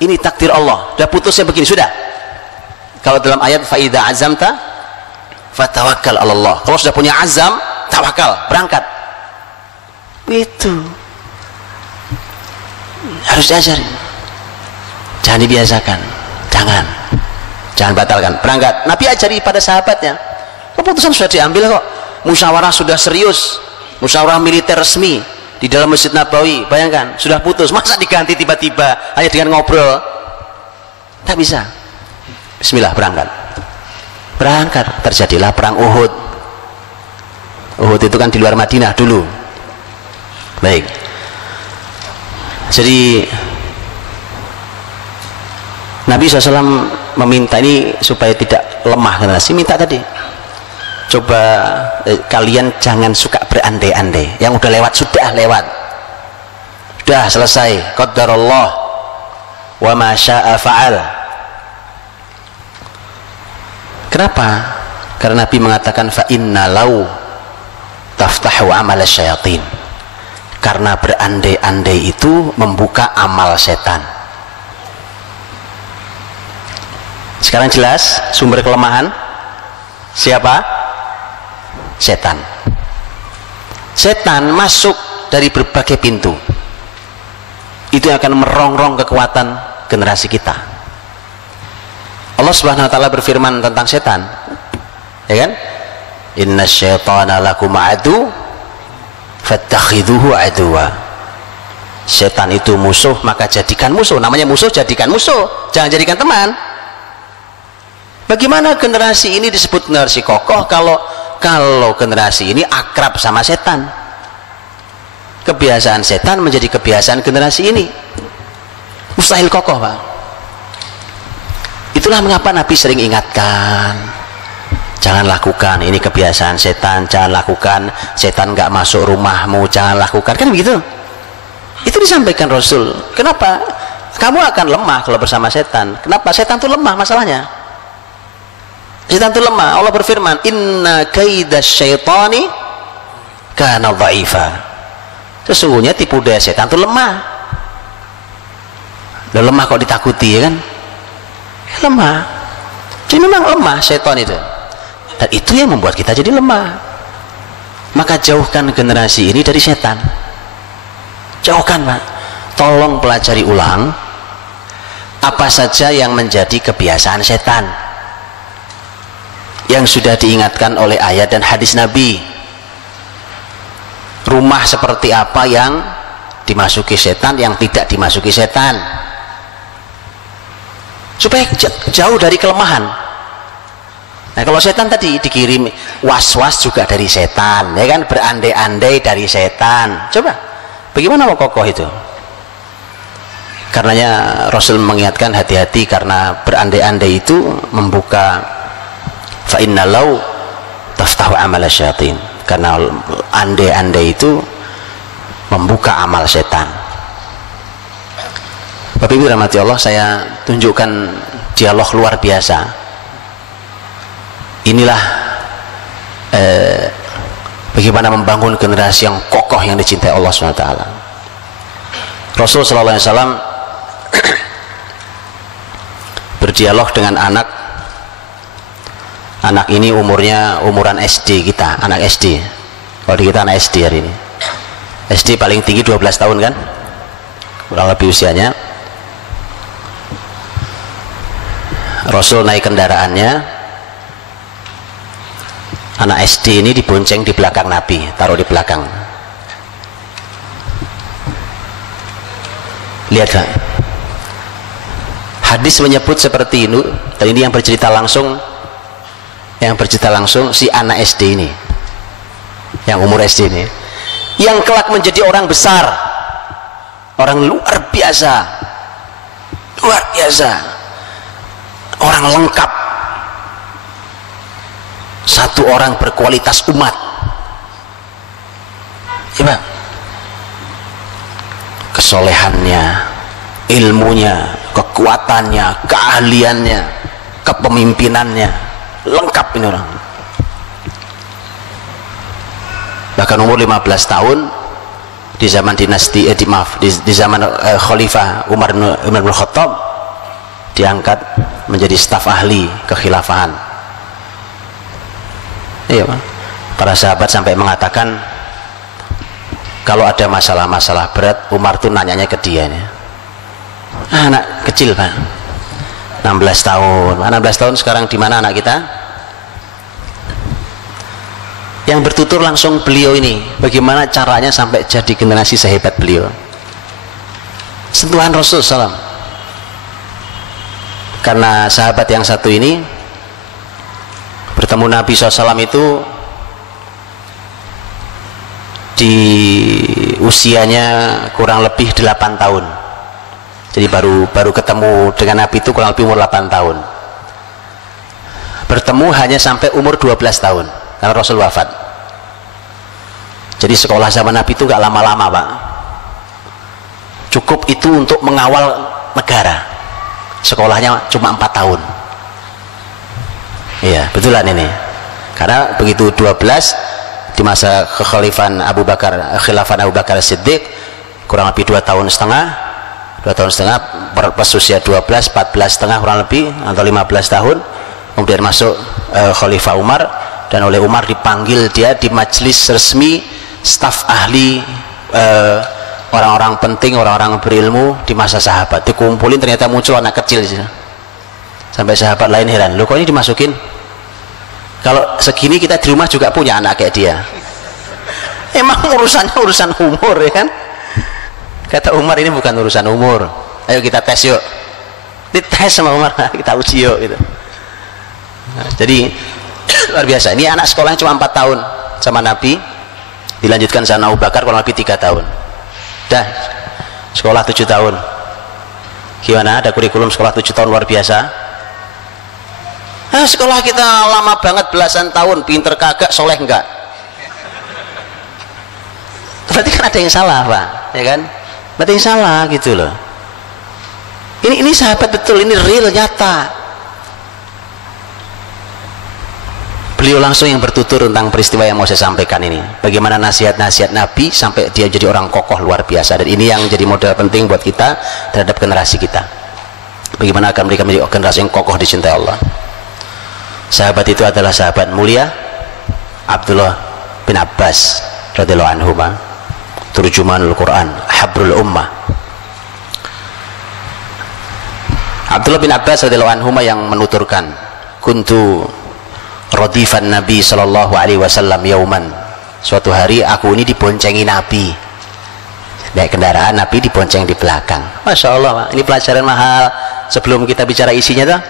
Ini takdir Allah. Sudah putusnya begini, sudah. Kalau dalam ayat fa idza azamta fatawakkal 'ala Allah. Kalau sudah punya azam, tawakal, berangkat. Itu harus diajari. Jangan dibiasakan. Jangan batalkan. Berangkat. Nabi ajari pada sahabatnya. Keputusan sudah diambil kok. Musyawarah sudah serius. Musyawarah militer resmi di dalam Masjid Nabawi. Bayangkan, sudah putus. Masa diganti tiba-tiba hanya dengan ngobrol? Tak bisa. Bismillah, berangkat. Berangkat. Terjadilah perang Uhud. Uhud itu kan di luar Madinah dulu. Baik. Jadi Nabi SAW meminta ini supaya tidak lemah generasi. Minta tadi, coba kalian jangan suka berandai-andai. Yang udah lewat sudah lewat, sudah selesai. Qaddarallah wa ma syaa fa'al. Kenapa? Karena Nabi mengatakan fa inna law taftahu amal syayatin. Karena berandai-andai itu membuka amal setan. Sekarang jelas sumber kelemahan siapa? Setan. Setan masuk dari berbagai pintu. Itu yang akan merongrong kekuatan generasi kita. Allah Subhanahu wa taala berfirman tentang setan. Ya kan? Inna syaitana lakum adu fattakhidhuhu aduwa. Setan itu musuh, maka jadikan musuh. Namanya musuh, jadikan musuh, jangan jadikan teman. Bagaimana generasi ini disebut generasi kokoh kalau generasi ini akrab sama setan? Kebiasaan setan menjadi kebiasaan generasi ini. Mustahil kokoh Pak. Itulah mengapa Nabi sering ingatkan, jangan lakukan, ini kebiasaan setan, jangan lakukan, setan nggak masuk rumahmu, jangan lakukan, kan begitu. Itu disampaikan Rasul. Kenapa? Kamu akan lemah kalau bersama setan. Kenapa? Setan itu lemah masalahnya. Setan itu lemah. Allah berfirman, inna kaidasyaitani kana dha'ifa. Sesungguhnya tipu daya setan itu lemah. Loh, lemah kok ditakuti ya kan? Lemah. Jadi memang lemah setan itu. Dan itu yang membuat kita jadi lemah. Maka jauhkan generasi ini dari setan. Jauhkan Pak. Tolong pelajari ulang apa saja yang menjadi kebiasaan setan yang sudah diingatkan oleh ayat dan hadis Nabi. Rumah seperti apa yang dimasuki setan, yang tidak dimasuki setan, supaya jauh dari kelemahan. Nah, kalau setan tadi dikirim was-was juga dari setan, ya kan, berandai-andai dari setan. Coba, bagaimana mau kokoh itu? Karenanya Rasul mengingatkan hati-hati, karena berandai-andai itu membuka fa inna law taftahu amal syayatin. Karena andai-andai itu membuka amal setan. Bapak Ibu rahmati Allah, saya tunjukkan dialog luar biasa. Inilah bagaimana membangun generasi yang kokoh yang dicintai Allah SWT. Rasul sallallahu alaihi wasallam berdialog dengan anak ini umuran SD kita, anak SD. Kalau di kita anak SD hari ini, SD paling tinggi 12 tahun kan, kurang lebih usianya. Rasul naik kendaraannya, anak SD ini dibonceng di belakang Nabi, taruh di belakang. Lihat kan, hadis menyebut seperti ini, dan ini yang bercerita langsung si anak SD ini, yang umur SD ini, yang kelak menjadi orang besar, orang luar biasa, orang lengkap, satu orang berkualitas umat. Ya Bang, kesolehannya, ilmunya, kekuatannya, keahliannya, kepemimpinannya, lengkap ini orang. Bahkan umur 15 tahun di zaman dinasti di zaman Khalifah Umar bin Khattab diangkat menjadi staf ahli kekhilafahan. Iya, para sahabat sampai mengatakan kalau ada masalah-masalah berat, Umar tuh nanyanya ke dia nih. Anak kecil Pak, 16 tahun 16 tahun sekarang di mana anak kita? Yang bertutur langsung beliau ini, bagaimana caranya sampai jadi generasi sehebat beliau. Sentuhan Rasul SAW. Karena sahabat yang satu ini bertemu Nabi SAW itu di usianya kurang lebih 8 tahun. Jadi baru ketemu dengan Nabi itu kurang lebih umur 8 tahun. Bertemu hanya sampai umur 12 tahun karena Rasul wafat. Jadi sekolah zaman Nabi itu gak lama-lama Pak, cukup itu untuk mengawal negara. Sekolahnya cuma 4 tahun. Iya betulan ini, karena begitu 12 di masa khilafan Abu Bakar Siddiq kurang lebih 2 tahun setengah pas usia 12, 14 setengah kurang lebih atau 15 tahun kemudian masuk Khalifah Umar, dan oleh Umar dipanggil dia di majelis resmi staf ahli orang-orang penting, orang-orang berilmu di masa sahabat. Dikumpulin, ternyata muncul anak kecil sampai sahabat lain heran, loh kok ini dimasukin? Kalau segini kita di rumah juga punya anak kayak dia. Emang urusannya urusan umur ya kan? Kata Umar, ini bukan urusan umur, ayo kita tes yuk. Dites sama Umar, kita uji yuk gitu. Nah, jadi luar biasa. Ini anak sekolahnya cuma 4 tahun sama Nabi, dilanjutkan sama Abu Bakar kurang lebih 3 tahun. Dah sekolah 7 tahun. Gimana, ada kurikulum sekolah 7 tahun luar biasa? Sekolah kita lama banget, belasan tahun, pinter kagak, soleh enggak. Berarti kan ada yang salah Pak, ya kan? Berarti yang salah gitu loh. Ini sahabat betul, ini real, nyata. Beliau langsung yang bertutur tentang peristiwa yang mau saya sampaikan ini. Bagaimana nasihat-nasihat Nabi sampai dia jadi orang kokoh luar biasa. Dan ini yang jadi modal penting buat kita terhadap generasi kita. Bagaimana akan mereka menjadi generasi yang kokoh dicintai Allah. Sahabat itu adalah sahabat mulia Abdullah bin Abbas radhiyallahu anhu, turjumanul Quran, habrul ummah. Abdullah bin Abbas radhiyallahu anhu yang menuturkan, kuntu radifan Nabi sallallahu alaihi wasallam yauman. Suatu hari aku ini diboncengi Nabi. Naik kendaraan, Nabi dibonceng di belakang. Masya Allah Pak. Ini pelajaran mahal. Sebelum kita bicara isinya tuh,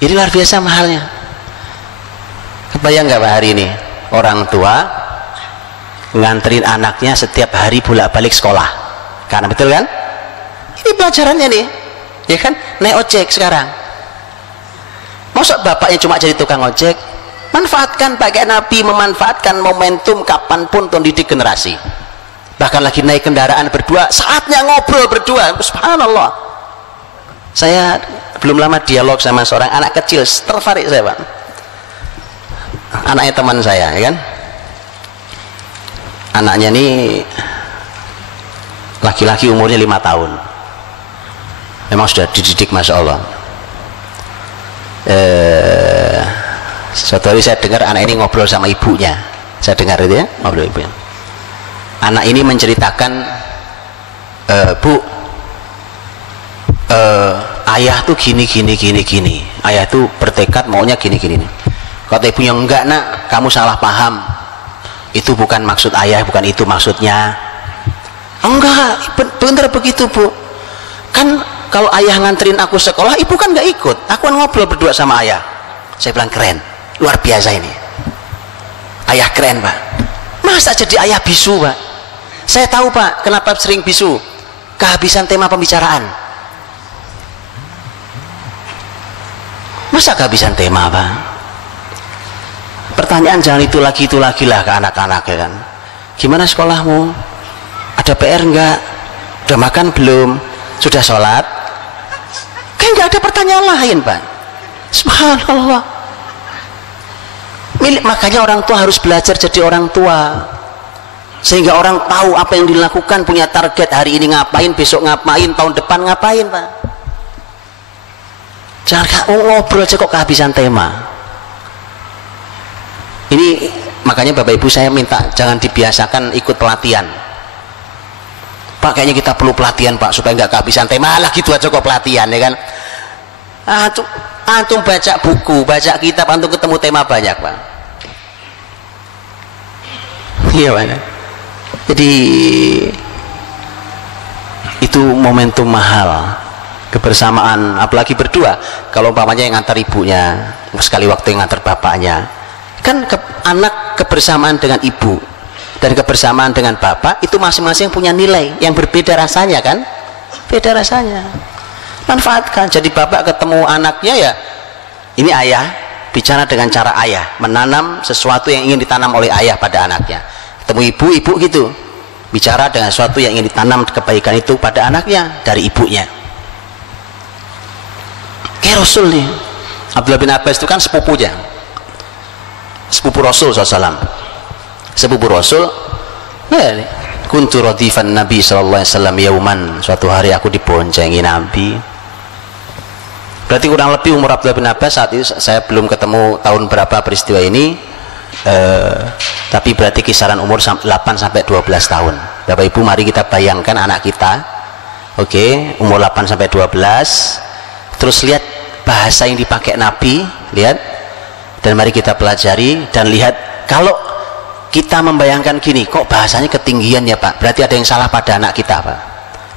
ini luar biasa mahalnya. Kebayang nggak Pak hari ini orang tua nganterin anaknya setiap hari bolak-balik sekolah, karena betul kan? Ini pelajarannya nih, ya kan? Naik ojek sekarang. Masa bapaknya cuma jadi tukang ojek? Manfaatkan, pakai Nabi memanfaatkan momentum kapanpun untuk didik generasi. Bahkan lagi naik kendaraan berdua, saatnya ngobrol berdua. Subhanallah. Saya belum lama dialog sama seorang anak kecil, tertarik saya Pak. Anaknya teman saya, ya kan? Anaknya ini laki-laki umurnya 5 tahun, memang sudah dididik Masya Allah. Suatu hari saya dengar anak ini ngobrol sama ibunya, saya dengar itu ya, ngobrol ibunya. Anak ini menceritakan, Bu, ayah tuh gini, ayah tuh bertekad maunya gini. Kata ibunya, enggak nak, kamu salah paham, itu bukan maksud ayah, bukan itu maksudnya. Enggak, bener begitu Bu, kan kalau ayah nganterin aku sekolah, ibu kan nggak ikut, aku kan ngobrol berdua sama ayah. Saya bilang keren, luar biasa ini, ayah keren Pak. Masa jadi ayah bisu Pak? Saya tahu Pak, kenapa sering bisu, kehabisan tema pembicaraan. Masa kehabisan tema Pak? Pertanyaan jangan itu lagi lah ke anak-anak ya kan. Gimana sekolahmu? Ada PR enggak? Udah makan belum? Sudah sholat? Kan nggak ada pertanyaan lain Pak. Subhanallah. Makanya orang tua harus belajar jadi orang tua, sehingga orang tahu apa yang dilakukan, punya target, hari ini ngapain, besok ngapain, tahun depan ngapain Pak. Jangan ngobrol aja kok kehabisan tema. Ini makanya Bapak Ibu saya minta jangan dibiasakan ikut pelatihan. Pak, kayaknya kita perlu pelatihan Pak supaya nggak kehabisan tema. Lah gitu aja kok pelatihan ya kan. Antum baca buku, baca kitab, antum ketemu tema banyak Pak. Iya Pak. Jadi itu momentum mahal, kebersamaan, apalagi berdua. Kalau umpamanya yang ngantar ibunya, sekali waktu yang ngantar bapaknya, kan anak kebersamaan dengan ibu dan kebersamaan dengan bapak itu masing-masing punya nilai yang berbeda rasanya kan, beda rasanya. Manfaatkan. Jadi bapak ketemu anaknya ya, ini ayah bicara dengan cara ayah, menanam sesuatu yang ingin ditanam oleh ayah pada anaknya. Ketemu ibu gitu, bicara dengan sesuatu yang ingin ditanam kebaikan itu pada anaknya dari ibunya. Kayak Rasul nih, Abdullah bin Abbas itu kan sepupunya, sepupu Rasul SAW, sepupu Rasul. Nah, kuntu radifan Nabi SAW yauman, suatu hari aku diboncengi Nabi. Berarti kurang lebih umur Abdullah bin Abbas saat itu, saya belum ketemu tahun berapa peristiwa ini, tapi berarti kisaran umur 8-12 tahun. Bapak Ibu, mari kita bayangkan anak kita, oke, umur 8-12, terus lihat bahasa yang dipakai Nabi, lihat, dan mari kita pelajari dan lihat. Kalau kita membayangkan gini, kok bahasanya ketinggian ya Pak, berarti ada yang salah pada anak kita Pak.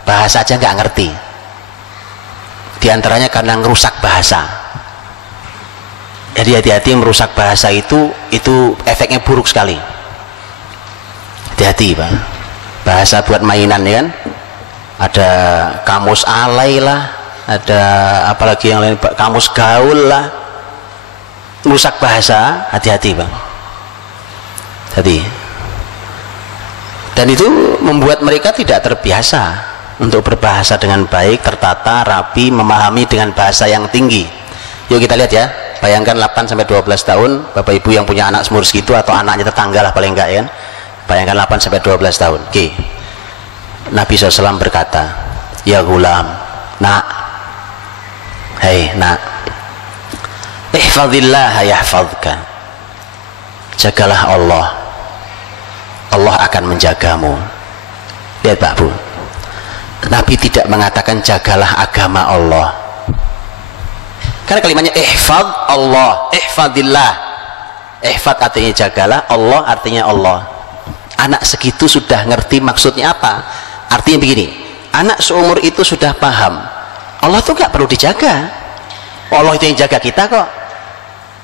Bahasa aja nggak ngerti, di antaranya karena ngerusak bahasa. Jadi hati-hati, merusak bahasa itu efeknya buruk sekali. Hati-hati Pak. Bahasa buat mainan ya kan, ada kamus alay lah, ada apalagi yang lain, kamus gaul lah, merusak bahasa. Hati-hati Pak, hati. Dan itu membuat mereka tidak terbiasa untuk berbahasa dengan baik, tertata, rapi, memahami dengan bahasa yang tinggi. Yuk kita lihat ya, bayangkan 8-12 tahun, Bapak Ibu yang punya anak seumur segitu atau anaknya tetangga lah paling enggak ya kan, bayangkan 8-12 tahun. Oke, Nabi SAW berkata, ya gulam, nak, hei nak, ihfadillah yahfadka, jagalah Allah, Allah akan menjagamu. Lihat Pak Bu, Nabi tidak mengatakan jagalah agama Allah, karena kalimatnya ihfad Allah, ihfadillah. Ihfad artinya jagalah, Allah artinya Allah. Anak segitu sudah ngerti maksudnya apa. Artinya begini, anak seumur itu sudah paham Allah tuh gak perlu dijaga, Allah itu yang jaga kita kok.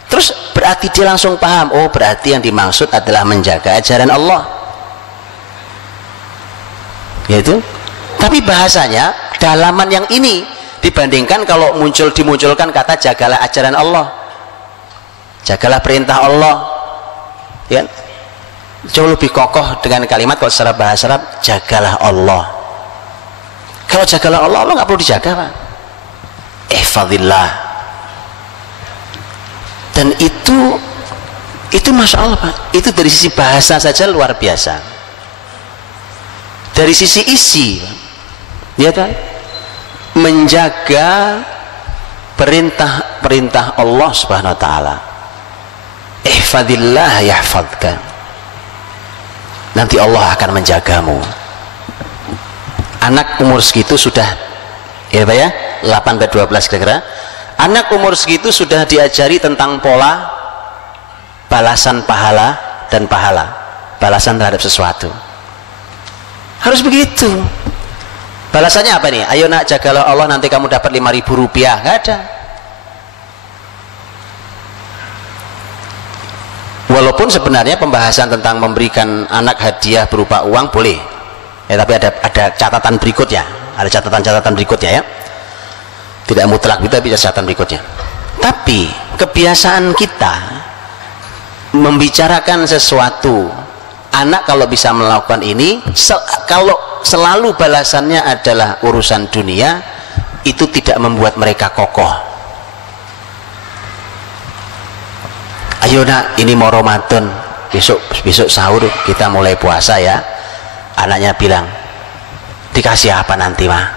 Terus berarti dia langsung paham, oh berarti yang dimaksud adalah menjaga ajaran Allah, yaitu. Tapi bahasanya dalaman yang ini dibandingkan kalau dimunculkan kata jagalah ajaran Allah, jagalah perintah Allah ya, jauh lebih kokoh dengan kalimat kalau secara bahasa Arab jagalah Allah. Kalau jagalah Allah, Allah nggak perlu dijaga Pak. Ihfadillah. Dan itu Masya Allah Pak, itu dari sisi bahasa saja luar biasa. dari sisi isi, ya kan, menjaga perintah Allah Subhanahu wa taala. Ihfadillah yahfadka, nanti Allah akan menjagamu. Anak umur segitu sudah, ya Pak ya, 8-12 kira-kira, anak umur segitu sudah diajari tentang pola balasan pahala dan pahala, balasan terhadap sesuatu. Harus begitu. Balasannya apa nih? Ayo nak, jagalah Allah, nanti kamu dapat 5.000 rupiah. Nggak ada. Walaupun sebenarnya pembahasan tentang memberikan anak hadiah berupa uang boleh, ya, tapi ada catatan berikutnya, ada catatan berikutnya ya. Tidak mutlak, tapi ada catatan berikutnya. Tapi kebiasaan kita membicarakan sesuatu, anak kalau bisa melakukan ini, kalau selalu balasannya adalah urusan dunia, itu tidak membuat mereka kokoh. Ayo nak, ini mau Ramadan, besok sahur kita mulai puasa ya. Anaknya bilang, dikasih apa nanti mah?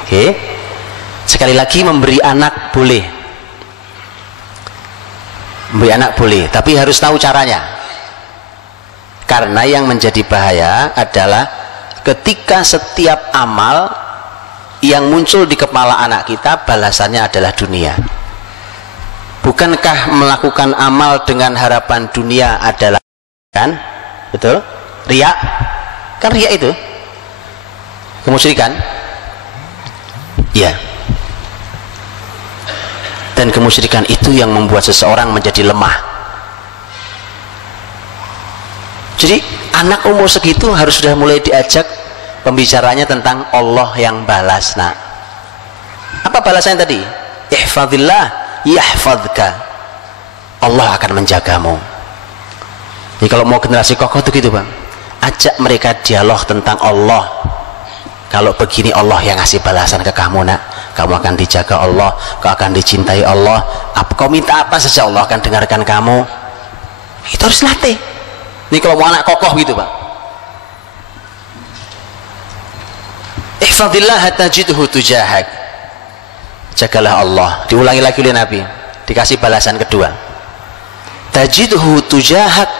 Oke. Sekali lagi, memberi anak boleh, memberi anak boleh, tapi harus tahu caranya. Karena yang menjadi bahaya adalah ketika setiap amal yang muncul di kepala anak kita balasannya adalah dunia. Bukankah melakukan amal dengan harapan dunia adalah, kan, betul, riya? Kan riya itu kemusyrikan, ya. Dan kemusyrikan itu yang membuat seseorang menjadi lemah. Jadi anak umur segitu harus sudah mulai diajak pembicaranya tentang Allah yang balas. Nah, apa balasannya tadi? Ihfadillah yahfadka, Allah akan menjagamu. Jadi kalau mau generasi kokoh itu gitu Bang, ajak mereka dialog tentang Allah. Kalau begini Allah yang ngasih balasan ke kamu nak, kamu akan dijaga Allah, kau akan dicintai Allah, kau minta apa saja Allah akan dengarkan kamu. Itu harus latih. Ini kalau mau anak kokoh gitu Pak. Ihfadillah tajidhu tujahak, jagalah Allah. Diulangi lagi oleh Nabi, dikasih balasan kedua. Tajidhu tujahak,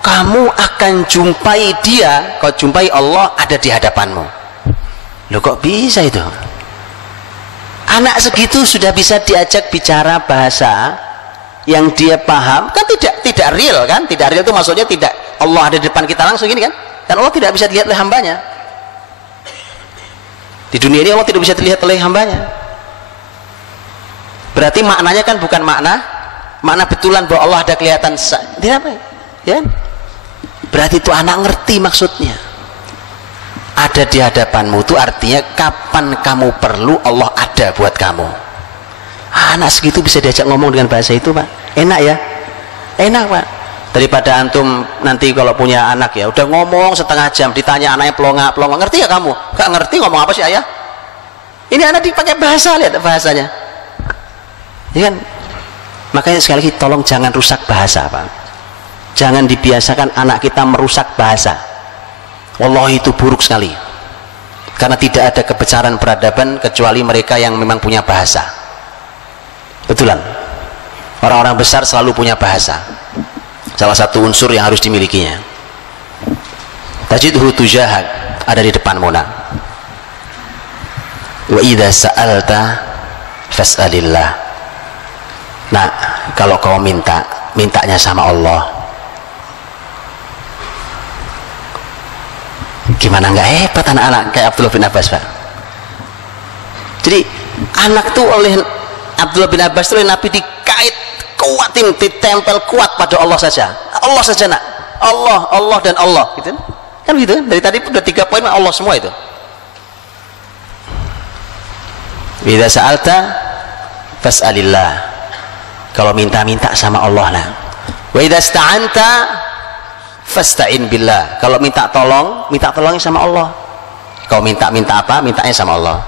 kamu akan jumpai dia, kau jumpai Allah ada di hadapanmu. Loh kok bisa itu? Anak segitu sudah bisa diajak bicara bahasa yang dia paham, kan tidak real kan? Tidak real itu maksudnya tidak Allah ada di depan kita langsung gini kan? Dan Allah tidak bisa dilihat oleh hambanya. Di dunia ini Allah tidak bisa dilihat oleh hambanya. Berarti maknanya kan bukan makna betulan bahwa Allah ada kelihatan, tidak apa ya? Berarti itu anak ngerti maksudnya. Ada di hadapanmu itu artinya kapan kamu perlu Allah ada buat kamu. Anak segitu bisa diajak ngomong dengan bahasa itu Pak, enak ya, enak Pak. Daripada antum nanti kalau punya anak ya udah ngomong setengah jam, ditanya anaknya pelonga, ngerti ya kamu? Gak ngerti, ngomong apa sih ayah? Ini anak dipakai bahasa, lihat bahasanya, ya kan? Makanya sekali lagi tolong jangan rusak bahasa Pak. Jangan dibiasakan anak kita merusak bahasa. Wallahi itu buruk sekali. Karena tidak ada kebesaran peradaban kecuali mereka yang memang punya bahasa. Betulan, orang-orang besar selalu punya bahasa. Salah satu unsur yang harus dimilikinya. Tajidhu tujahak, ada di depanmu nak. Wa idza sa'alta fas'alillah. Nah, kalau kau mintanya sama Allah. Gimana nggak hebat anak-anak kayak Abdullah bin Abbas Pak. Jadi anak tuh oleh Abdullah bin Abbas itu oleh Nabi dikait kuatin, ditempel kuat pada Allah saja. Allah saja nak, Allah dan Allah gitu kan, gitu kan? Dari tadi udah 3 poin Allah semua itu. Idza sa'alta fas'alillah, kalau minta sama Allah nah. Wa idza sta'anta fasta'in billah, kalau minta tolongnya sama Allah. Kau minta apa, mintanya sama Allah.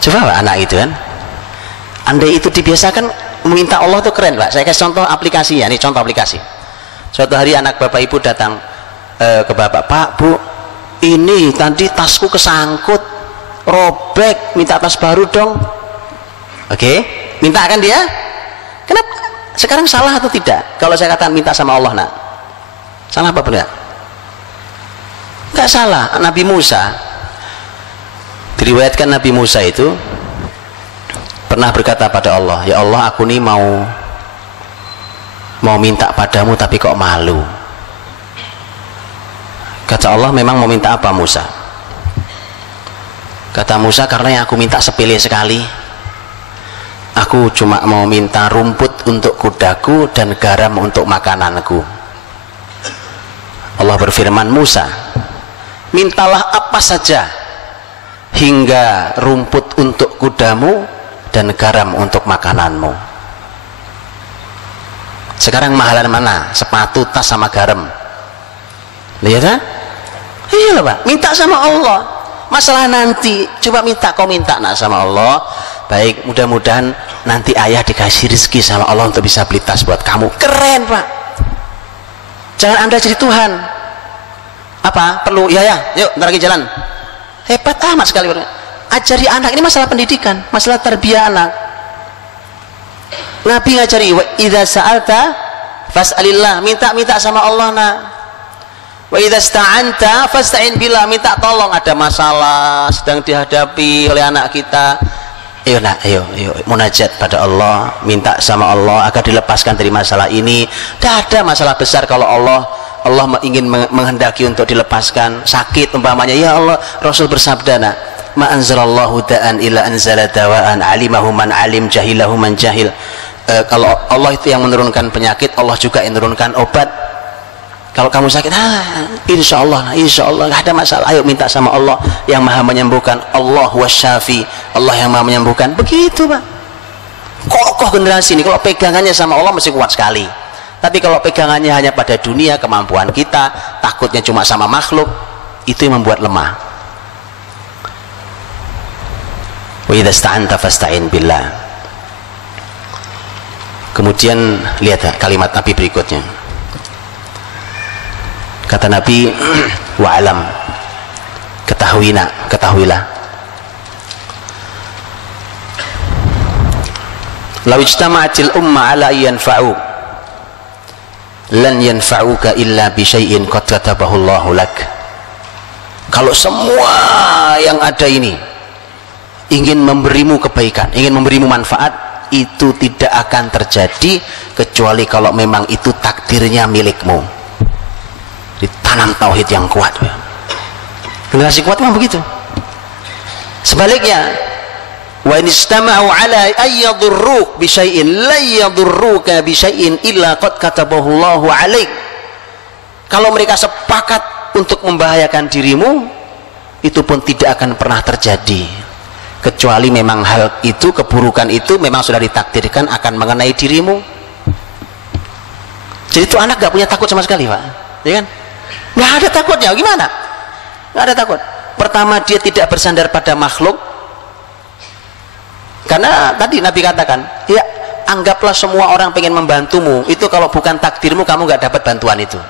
Coba Pak, anak itu kan, andai itu dibiasakan meminta Allah itu keren Pak. Saya kasih contoh aplikasi ya, ini contoh aplikasi. Suatu hari anak bapak ibu datang ke bapak, "Pak, Bu, ini tadi tasku kesangkut, robek, minta tas baru dong." Oke, minta kan dia? Kenapa? Sekarang salah atau tidak kalau saya katakan minta sama Allah, nak? Salah apa benar? Enggak salah. Nabi Musa, diriwayatkan Nabi Musa itu pernah berkata pada Allah, "Ya Allah, aku nih mau minta padamu tapi kok malu." Kata Allah, "Memang mau minta apa Musa?" Kata Musa, "Karena yang aku minta sepele sekali. Aku cuma mau minta rumput untuk kudaku dan garam untuk makananku." Allah berfirman, "Musa, mintalah apa saja hingga rumput untuk kudamu dan garam untuk makananmu." Sekarang mahalan mana? Sepatu, tas sama garam. Lihat kan? Iya Pak, minta sama Allah. Masalah nanti, coba minta, kau minta nak sama Allah. Baik, mudah-mudahan nanti ayah dikasih rezeki sama Allah untuk bisa beli tas buat kamu. Keren Pak. Jangan Anda jadi Tuhan. Apa? Perlu? Ya, yuk, ntar lagi jalan. Hebat amat sekali. Ajari anak, ini masalah pendidikan, masalah tarbiyah anak. Nabi ngajari, "Wa idza sa'alta fas'alillah." Minta sama Allah, nak. "Wa idza sta'anta fasta'in billah." Minta tolong, ada masalah sedang dihadapi oleh anak kita. Ayo nak, ayo munajat pada Allah, minta sama Allah agar dilepaskan dari masalah ini. Tidak ada masalah besar kalau Allah ingin menghendaki untuk dilepaskan. Sakit umpamanya, ya Allah, Rasul bersabda, nak, "Ma anzalallahu da'an illa anzala dawa'an, alimahu man alim, jahilahu man jahil." Kalau Allah itu yang menurunkan penyakit, Allah juga yang menurunkan obat. Kalau kamu sakit, insya Allah nggak ada masalah. Ayo minta sama Allah yang maha menyembuhkan. Allah wasyafi, Allah yang maha menyembuhkan. Begitu Pak. Kokoh generasi ini. Kalau pegangannya sama Allah mesti kuat sekali. Tapi kalau pegangannya hanya pada dunia, kemampuan kita, takutnya cuma sama makhluk, itu yang membuat lemah. Wa idza sta'anta fasta'in billah. Kemudian lihat kalimat Nabi berikutnya. Kata Nabi, "Wa'alam, ketahuilah, law ijtama'atil umma ala yanfa'u lan yanfa'uka illa bi syai'in qad katabahu Allahu lak." Kalau semua yang ada ini ingin memberimu kebaikan, ingin memberimu manfaat, itu tidak akan terjadi kecuali kalau memang itu takdirnya milikmu. Ditanam tauhid yang kuat. Generasi kuat memang begitu. Sebaliknya, wa in istama'u ala ayyadurruk bi syai'in la yadurruka bi syai'in illa qad katabahu Allahu 'alaik. Kalau mereka sepakat untuk membahayakan dirimu, itu pun tidak akan pernah terjadi kecuali memang hal itu, keburukan itu memang sudah ditakdirkan akan mengenai dirimu. Jadi itu anak gak punya takut sama sekali Pak, ya kan? Nggak ada takutnya, gimana? Nggak ada takut. Pertama, dia tidak bersandar pada makhluk, karena tadi Nabi katakan, ya anggaplah semua orang pengen membantumu, itu kalau bukan takdirmu kamu nggak dapat bantuan itu.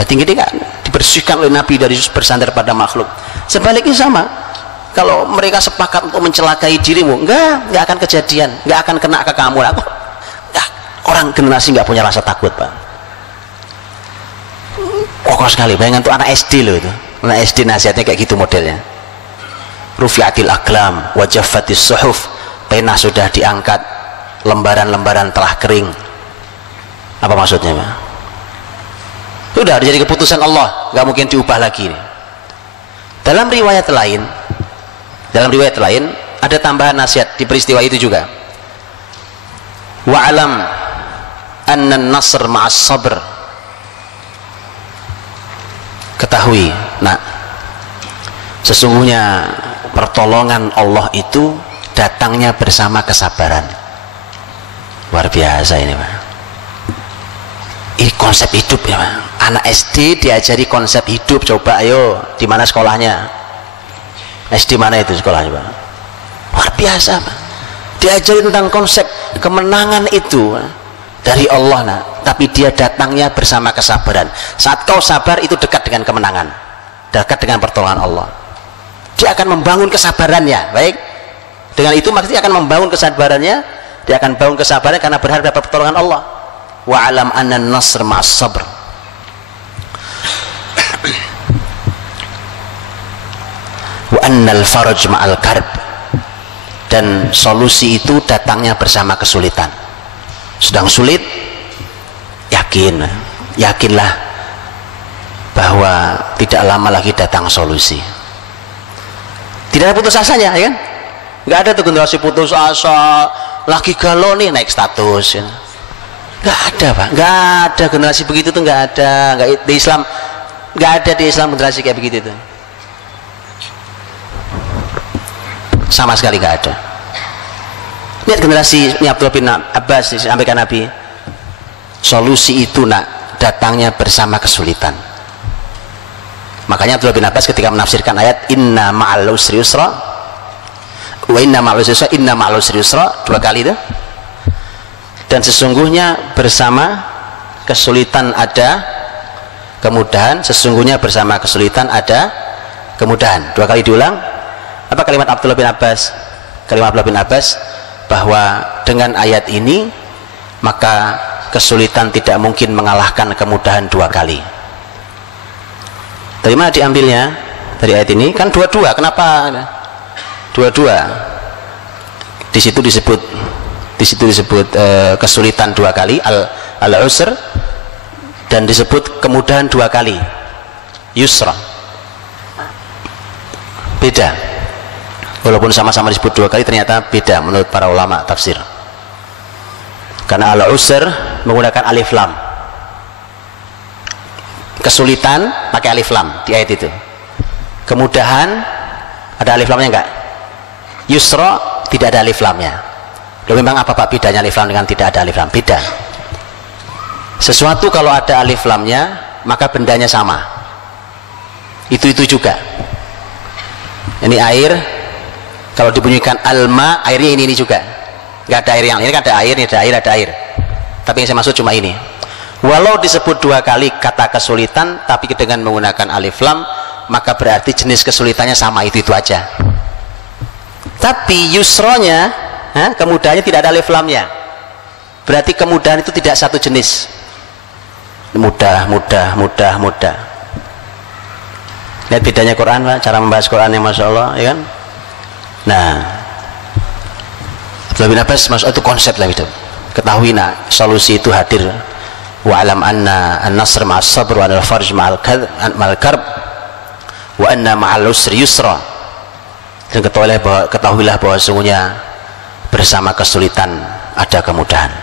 Berarti gini kan, dibersihkan oleh Nabi dari bersandar pada makhluk. Sebaliknya sama, kalau mereka sepakat untuk mencelakai dirimu, nggak akan kejadian, nggak akan kena ke kamu. Orang generasi nggak punya rasa takut Pak. Kokoh sekali. Bayangkan tuh anak SD loh itu. Anak SD nasihatnya kayak gitu modelnya. Rufi'atil aqlam wa jaffatis suhuf. Pena sudah diangkat, lembaran-lembaran telah kering. Apa maksudnya Pak? Sudah jadi keputusan Allah, nggak mungkin diubah lagi. Dalam riwayat lain ada tambahan nasihat di peristiwa itu juga. Wa'alam anna an-nasr ma'as sabr. Ketahui, nak, sesungguhnya pertolongan Allah itu datangnya bersama kesabaran. Luar biasa ini Pak. Ini konsep hidup ya Pak. Anak SD diajari konsep hidup. Coba ayo, di mana sekolahnya? SD mana itu sekolahnya Pak? Luar biasa Pak. Diajari tentang konsep kemenangan itu. dari Allah nak, tapi dia datangnya bersama kesabaran. Saat kau sabar itu dekat dengan kemenangan, dekat dengan pertolongan Allah. Dia akan membangun kesabarannya. Baik, dengan itu maksudnya akan membangun kesabarannya. Dia akan bangun kesabaran karena berharap dapat pertolongan Allah. Wa alam anna nasr ma'as sabr. Wa annal faraj ma'al karb. Dan solusi itu datangnya bersama kesulitan. Sedang sulit, yakinlah bahwa tidak lama lagi datang solusi. Tidak ada putus asanya, ya kan? Nggak ada tuh generasi putus asa, lagi galau nih naik status, ya. Nggak ada, Pak. Nggak ada generasi begitu tuh, nggak ada. Nggak di Islam, nggak ada di Islam generasi kayak begitu tuh. Sama sekali nggak ada. Lihat generasi Abdullah bin Abbas disampaikan Nabi, solusi itu nak datangnya bersama kesulitan. Makanya Abdullah bin Abbas ketika menafsirkan ayat inna ma'al usri yusra wa inna ma'al usri yusra, inna ma'al usri yusra, 2 kali itu, dan sesungguhnya bersama kesulitan ada kemudahan, sesungguhnya bersama kesulitan ada kemudahan. 2 kali diulang. Apa kalimat Abdullah bin Abbas? Kalimat Abdullah bin Abbas bahwa dengan ayat ini maka kesulitan tidak mungkin mengalahkan kemudahan 2 kali. Dari mana diambilnya? Dari ayat ini kan 2-2. Kenapa 2-2? Di situ disebut kesulitan 2 kali, al-usr, dan disebut kemudahan 2 kali, yusra. Beda. Walaupun sama-sama disebut 2 kali, ternyata beda menurut para ulama tafsir. Karena al-usr menggunakan alif lam, kesulitan pakai alif lam di ayat itu. Kemudahan ada alif lamnya enggak? Yusra tidak ada alif lamnya. Loh, memang apa Pak bedanya alif lam dengan tidak ada alif lam? Beda. Sesuatu kalau ada alif lamnya maka bendanya sama. Itu juga. Ini air, kalau dibunyikan alma, airnya ini juga. Nggak ada air yang ini, kan ada air, ini ada air. Tapi yang saya maksud cuma ini. Walau disebut 2 kali kata kesulitan, tapi dengan menggunakan alif lam, maka berarti jenis kesulitannya sama, itu aja. Tapi yusronya, kemudahannya tidak ada alif lamnya. Berarti kemudahan itu tidak satu jenis. Mudah. Lihat bedanya Quran, Pak, cara membahas Quran yang Masya Allah, ya kan? Nah, Abdullah bin Abbas masuk itu konsep lah itu. Ketahui nak solusi itu hadir. Wa alam anna an-nasr ma'as sabr wa al-farj ma'al karb wa anna ma'al usri yusra. Dan ketahuilah bahwa sesungguhnya bersama kesulitan ada kemudahan.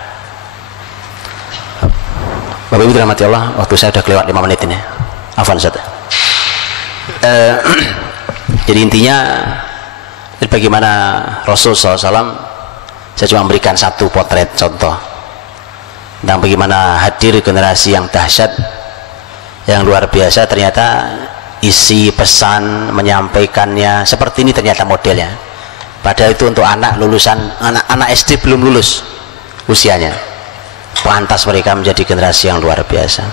Bapak Ibu dirahmati Allah, waktu saya sudah kelewat 5 menit ini. Afwan Ustaz. Jadi intinya bagaimana Rasul SAW, saya cuma memberikan satu potret contoh tentang bagaimana hadir generasi yang dahsyat, yang luar biasa. Ternyata isi pesan menyampaikannya seperti ini ternyata modelnya. Padahal itu untuk anak lulusan, anak SD belum lulus usianya. Pantas mereka menjadi generasi yang luar biasa.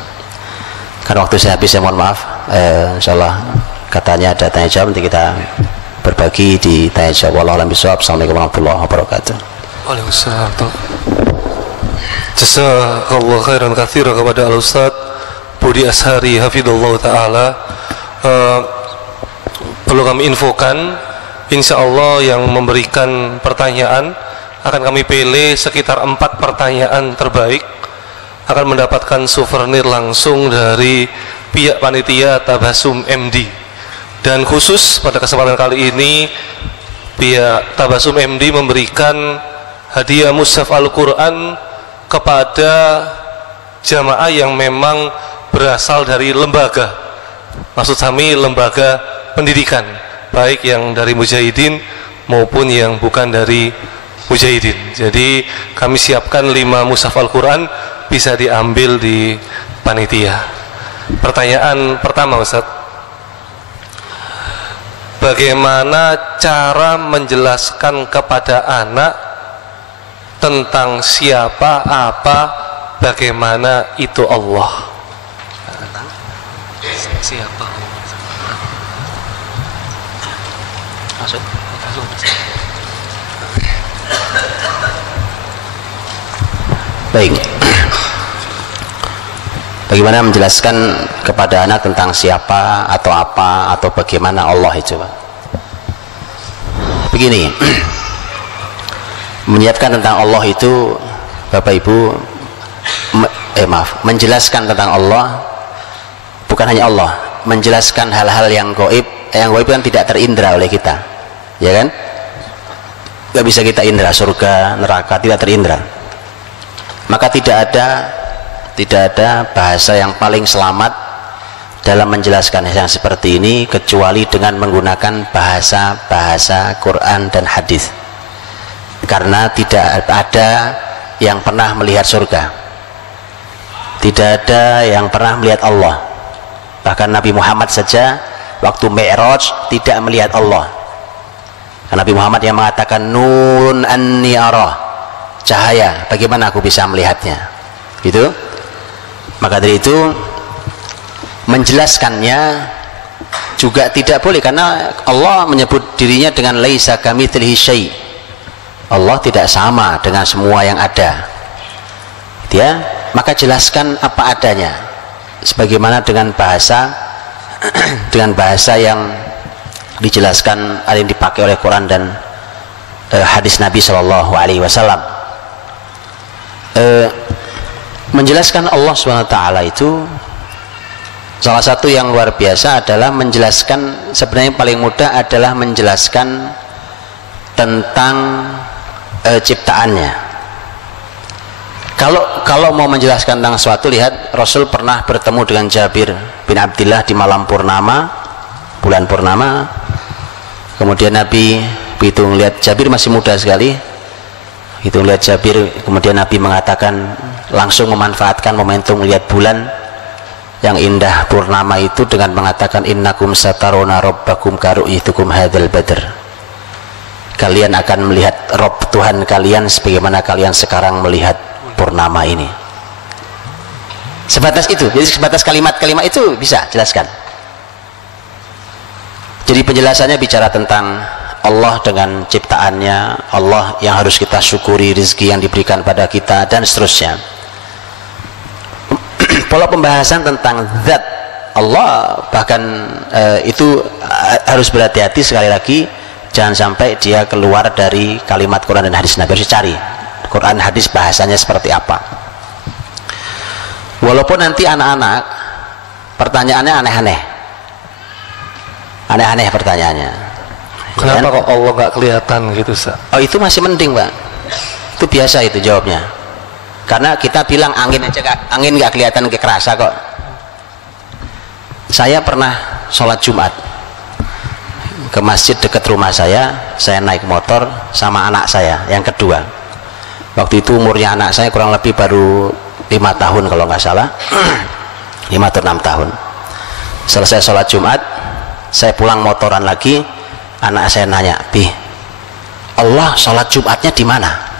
Karena waktu saya habis, saya mohon maaf. Insyaallah katanya ada tanya jawab, nanti kita berbagi di tanya jawab. Wallahu a'lam bishawab. Assalamualaikum warahmatullahi wabarakatuh. Waalaikumsalam. Jazakallahu khairan katsiran kepada Al-Ustaz Budi Ashari hafidhullah taala. Perlu kami infokan, insyaallah yang memberikan pertanyaan akan kami pilih sekitar 4 pertanyaan terbaik, akan mendapatkan souvenir langsung dari pihak panitia Tabasum MD. Dan khusus pada kesempatan kali ini pihak Tabasum MD memberikan hadiah mushaf Al-Quran kepada jamaah yang memang berasal dari lembaga, maksud kami lembaga pendidikan, baik yang dari Mujahidin maupun yang bukan dari Mujahidin. Jadi kami siapkan 5 mushaf Al-Quran, bisa diambil di panitia. Pertanyaan pertama, Ustaz, bagaimana cara menjelaskan kepada anak tentang siapa, apa, bagaimana itu Allah. Siapa Allah? Masuk. Baik. Bagaimana menjelaskan kepada anak tentang siapa atau apa atau bagaimana Allah itu, Pak? Begini. Menyiapkan tentang Allah itu, Bapak Ibu, menjelaskan tentang Allah bukan hanya Allah, menjelaskan hal-hal yang gaib kan tidak terindra oleh kita, ya kan? Gak bisa kita indra, surga, neraka tidak terindra. Maka tidak ada bahasa yang paling selamat dalam menjelaskan yang seperti ini kecuali dengan menggunakan bahasa Quran dan hadis. Karena tidak ada yang pernah melihat surga, tidak ada yang pernah melihat Allah. Bahkan Nabi Muhammad saja waktu Mi'raj tidak melihat Allah. Karena Nabi Muhammad yang mengatakan nurun anni arah, cahaya, bagaimana aku bisa melihatnya, gitu. Maka dari itu menjelaskannya juga tidak boleh, karena Allah menyebut dirinya dengan laisa kamitslihi syai'. Allah tidak sama dengan semua yang ada, ya. Maka jelaskan apa adanya, sebagaimana dengan bahasa yang dijelaskan, ada yang dipakai oleh Quran dan hadis Nabi Shallallahu Alaihi Wasallam. Menjelaskan Allah SWT itu salah satu yang luar biasa adalah menjelaskan, sebenarnya paling mudah adalah menjelaskan tentang ciptaannya. Kalau mau menjelaskan tentang sesuatu, lihat Rasul pernah bertemu dengan Jabir bin Abdillah di malam purnama, bulan purnama. Kemudian Nabi begitu melihat Jabir masih muda sekali, itu melihat Jabir, kemudian Nabi mengatakan, langsung memanfaatkan momentum melihat bulan yang indah purnama itu dengan mengatakan innakum sataruna rabbakum karu'itukum hadzal badr. Kalian akan melihat Rob Tuhan kalian sebagaimana kalian sekarang melihat purnama ini. Sebatas itu, jadi sebatas kalimat-kalimat itu bisa jelaskan. Jadi penjelasannya bicara tentang Allah dengan ciptaannya, Allah yang harus kita syukuri, rezeki yang diberikan pada kita, dan seterusnya. Pola pembahasan tentang zat Allah bahkan itu harus berhati-hati, sekali lagi jangan sampai dia keluar dari kalimat Quran dan hadis Nabi. Harus dicari Quran hadis bahasanya seperti apa. Walaupun nanti anak-anak pertanyaannya aneh-aneh pertanyaannya. Kenapa kok Allah nggak kelihatan gitu, Ustaz? Oh, itu masih mending, Pak. Itu biasa itu jawabnya. Karena kita bilang angin aja, angin nggak kelihatan, nggak kerasa kok. Saya pernah sholat Jumat ke masjid dekat rumah saya naik motor sama anak saya yang kedua. Waktu itu umurnya anak saya kurang lebih baru 5 tahun kalau nggak salah, 5 atau 6 tahun. Selesai sholat Jumat, saya pulang motoran lagi, anak saya nanya, "Bi, Allah sholat Jumatnya di mana?"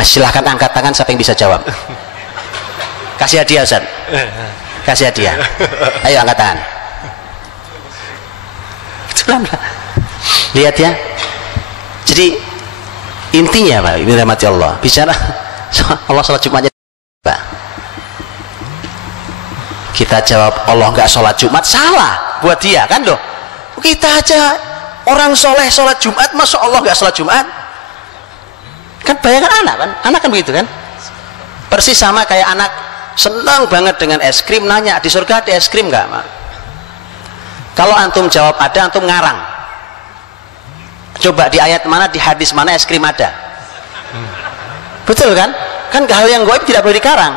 Silahkan angkat tangan siapa yang bisa jawab. Kasih hadiah, Ustaz. Kasih hadiah. Ayo angkat tangan. Lihat ya. Jadi intinya, Pak, ini rahmati Allah, bicara Allah sholat Jumatnya, Pak. Kita jawab Allah nggak sholat Jumat, salah buat dia kan loh. Kita aja orang soleh sholat Jumat, masa Allah nggak sholat Jumat? Kan bayangkan anak kan begitu kan, persis sama kayak anak senang banget dengan es krim, nanya di surga ada es krim nggak, Mak? Kalau antum jawab ada, antum ngarang. Coba di ayat mana, di hadis mana es krim ada? Betul kan? Kan hal yang gaib tidak boleh dikarang,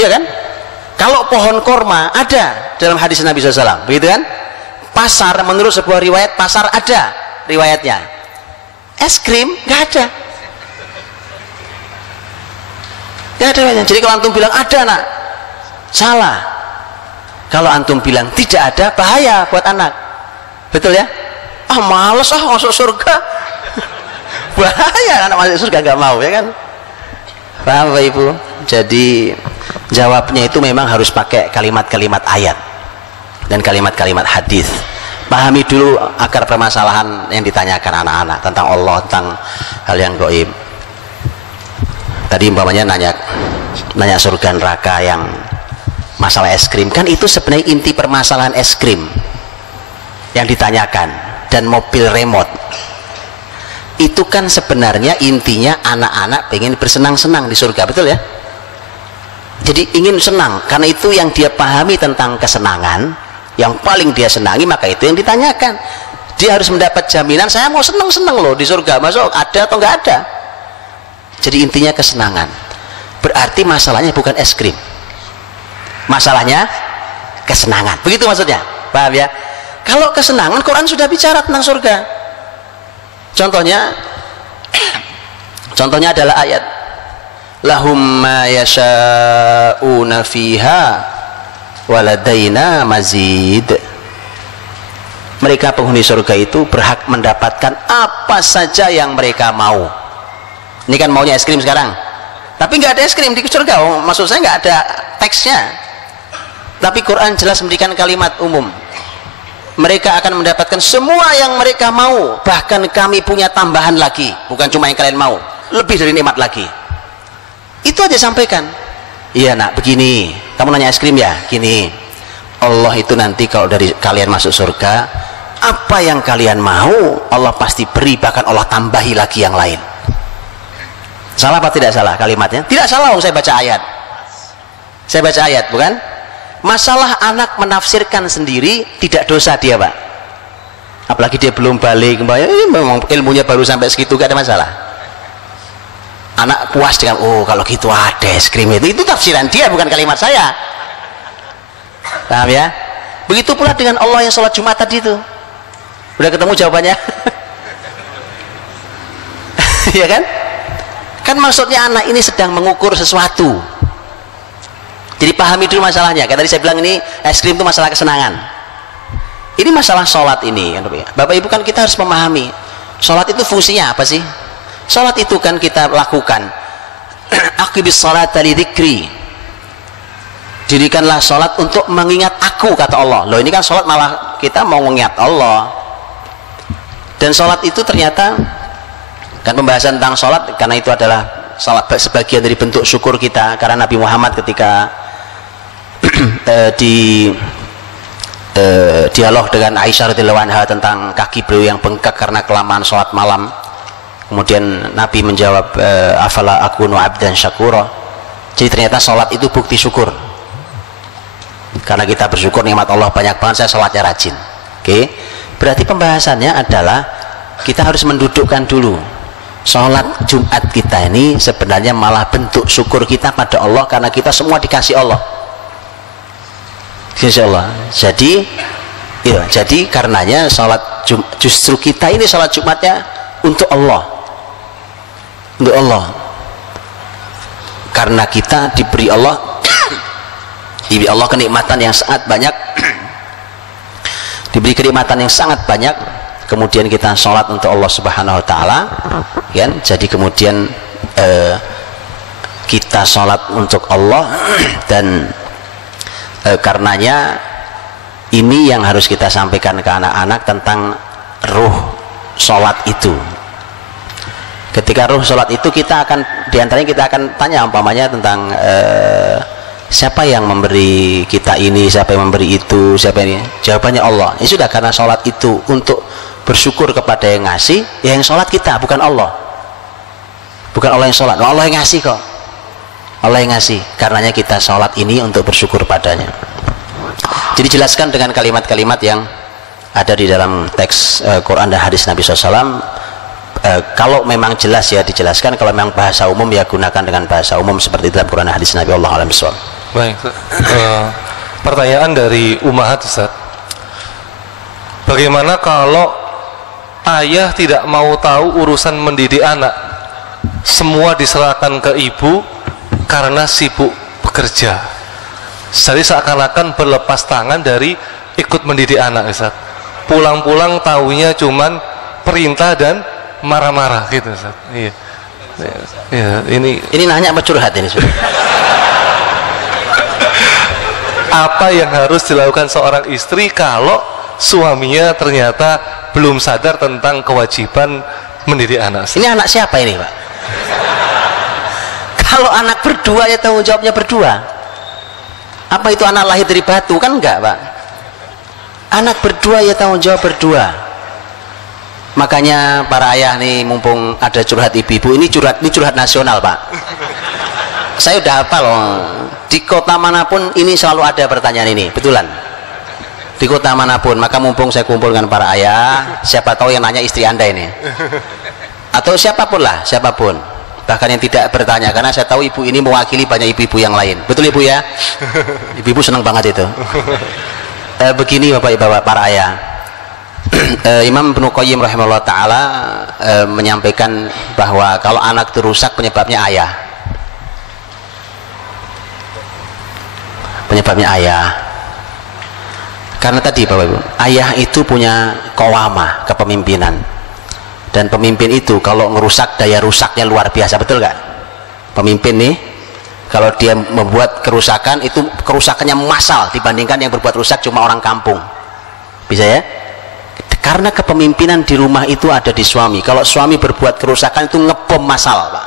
iya kan? Kalau pohon korma ada dalam hadis Nabi SAW, begitu kan? Pasar, menurut sebuah riwayat pasar ada riwayatnya. Es krim nggak ada, nggak ada riwayatnya. Jadi kalau antum bilang ada, nak, salah. Kalau antum bilang tidak ada, bahaya buat anak, betul ya? Males masuk surga. Bahaya anak masuk surga, nggak mau, ya kan? Paham Bapak Ibu? Jadi jawabnya itu memang harus pakai kalimat-kalimat ayat dan kalimat-kalimat hadis. Pahami dulu akar permasalahan yang ditanyakan anak-anak tentang Allah, tentang hal yang gaib. Tadi umpamanya nanya surga neraka, yang masalah es krim, kan itu sebenarnya inti permasalahan es krim yang ditanyakan, dan mobil remote itu kan sebenarnya intinya anak-anak pengen bersenang-senang di surga, betul ya? Jadi ingin senang, karena itu yang dia pahami tentang kesenangan, yang paling dia senangi, maka itu yang ditanyakan. Dia harus mendapat jaminan, saya mau senang-senang loh di surga, masuk ada atau enggak ada. Jadi intinya kesenangan. Berarti masalahnya bukan es krim, masalahnya kesenangan, begitu maksudnya, paham ya? Kalau kesenangan, Quran sudah bicara tentang surga. Contohnya adalah ayat lahum ma yasha'una fiha waladaina mazid. Mereka penghuni surga itu berhak mendapatkan apa saja yang mereka mau. Ini kan maunya es krim sekarang, tapi nggak ada es krim di surga. Oh, maksud saya nggak ada teksnya, tapi Quran jelas memberikan kalimat umum. Mereka akan mendapatkan semua yang mereka mau, bahkan kami punya tambahan lagi, bukan cuma yang kalian mau, lebih dari nikmat lagi. Itu aja sampaikan. Iya nak, begini, kamu nanya es krim ya, gini, Allah itu nanti kalau dari kalian masuk surga, apa yang kalian mau Allah pasti beri, bahkan Allah tambahi lagi yang lain. Salah apa tidak salah kalimatnya? Tidak salah, saya baca ayat. Saya baca ayat, bukan? Masalah anak menafsirkan sendiri tidak dosa dia, Pak. Apalagi dia belum balik, memang ilmunya baru sampai segitu, gak ada masalah. Anak puas dengan, oh kalau gitu ada es krim itu tafsiran dia, bukan kalimat saya. Paham ya? Begitu pula dengan Allah yang sholat Jumat tadi itu. Udah ketemu jawabannya? Ya kan? Kan maksudnya anak ini sedang mengukur sesuatu. Jadi pahami dulu masalahnya. Kayak tadi saya bilang, ini es krim itu masalah kesenangan. Ini masalah sholat ini, Bapak Ibu, kan kita harus memahami sholat itu fungsinya apa sih? Sholat itu kan kita lakukan aqibis sholata li dzikri, dirikanlah sholat untuk mengingat aku, kata Allah. Loh, ini kan sholat malah kita mau mengingat Allah. Dan sholat itu ternyata kan pembahasan tentang sholat, karena itu adalah sholat sebagian dari bentuk syukur kita, karena Nabi Muhammad ketika di dialog dengan Aisyah radhiyallahu anha tentang kaki beliau yang bengkak karena kelamaan sholat malam, kemudian Nabi menjawab, afala akunu abdan syakura. Jadi ternyata sholat itu bukti syukur, karena kita bersyukur nikmat Allah banyak banget, saya sholatnya rajin. Oke, berarti pembahasannya adalah kita harus mendudukkan dulu sholat Jumat kita ini sebenarnya malah bentuk syukur kita pada Allah, karena kita semua dikasih Allah, insya Allah. Jadi ya, jadi karenanya sholat justru kita ini sholat Jumatnya untuk Allah, untuk Allah, karena kita diberi Allah diberi Allah kenikmatan yang sangat banyak diberi kenikmatan yang sangat banyak, kemudian kita sholat untuk Allah Subhanahu Wa Taala, kan? Jadi kemudian kita sholat untuk Allah, dan karenanya ini yang harus kita sampaikan ke anak-anak tentang ruh sholat itu. Ketika ruh sholat itu, kita akan diantaranya kita akan tanya umpamanya tentang siapa yang memberi kita ini, siapa yang memberi itu, siapa ini. Jawabannya Allah. Ini sudah, karena sholat itu untuk bersyukur kepada yang ngasih, ya yang sholat kita, bukan Allah, bukan Allah yang sholat, Allah yang ngasih kok, Allah yang ngasih. Karenanya kita sholat ini untuk bersyukur padanya. Jadi jelaskan dengan kalimat-kalimat yang ada di dalam teks Quran dan hadis Nabi SAW. Kalau memang jelas ya dijelaskan, kalau memang bahasa umum ya gunakan dengan bahasa umum seperti dalam Quran dan hadis Nabi. Allah alam bisawab. Baik, pertanyaan dari Umahat, Ustaz. Bagaimana kalau ayah tidak mau tahu urusan mendidik anak, semua diserahkan ke ibu karena sibuk bekerja, jadi seakan-akan berlepas tangan dari ikut mendidik anak, Ustaz. Pulang-pulang taunya cuman perintah dan marah-marah gitu, Ustaz. Iya. Ya, ini nanya apa curhat ini? apa yang harus dilakukan seorang istri kalau suaminya ternyata belum sadar tentang kewajiban mendidik anak? Ini anak siapa ini, Pak? Kalau anak berdua ya tanggung jawabnya berdua. Apa itu anak lahir dari batu? Kan enggak, Pak. Anak berdua ya tanggung jawab berdua. Makanya para ayah nih, mumpung ada curhat ibu-ibu, ini curhat nasional, Pak. Saya udah hafal loh. Di kota manapun ini selalu ada pertanyaan ini, betulan. Di kota manapun, maka mumpung saya kumpulkan para ayah, siapa tahu yang nanya istri Anda ini. Atau siapapun lah, siapapun. Bahkan yang tidak bertanya, karena saya tahu ibu ini mewakili banyak ibu-ibu yang lain. Betul Ibu ya? Ibu-ibu senang banget itu. Begini Bapak-Bapak para ayah. Imam Ibnu Qayyim rahimahullah ta'ala menyampaikan bahwa kalau anak itu rusak penyebabnya ayah. Penyebabnya ayah. Karena tadi Bapak Ibu, ayah itu punya qawamah, kepemimpinan. Dan pemimpin itu kalau ngerusak, daya rusaknya luar biasa, betul gak? Pemimpin nih, kalau dia membuat kerusakan, itu kerusakannya massal dibandingkan yang berbuat rusak cuma orang kampung. Bisa ya? Karena kepemimpinan di rumah itu ada di suami. Kalau suami berbuat kerusakan itu ngebom massal, Pak.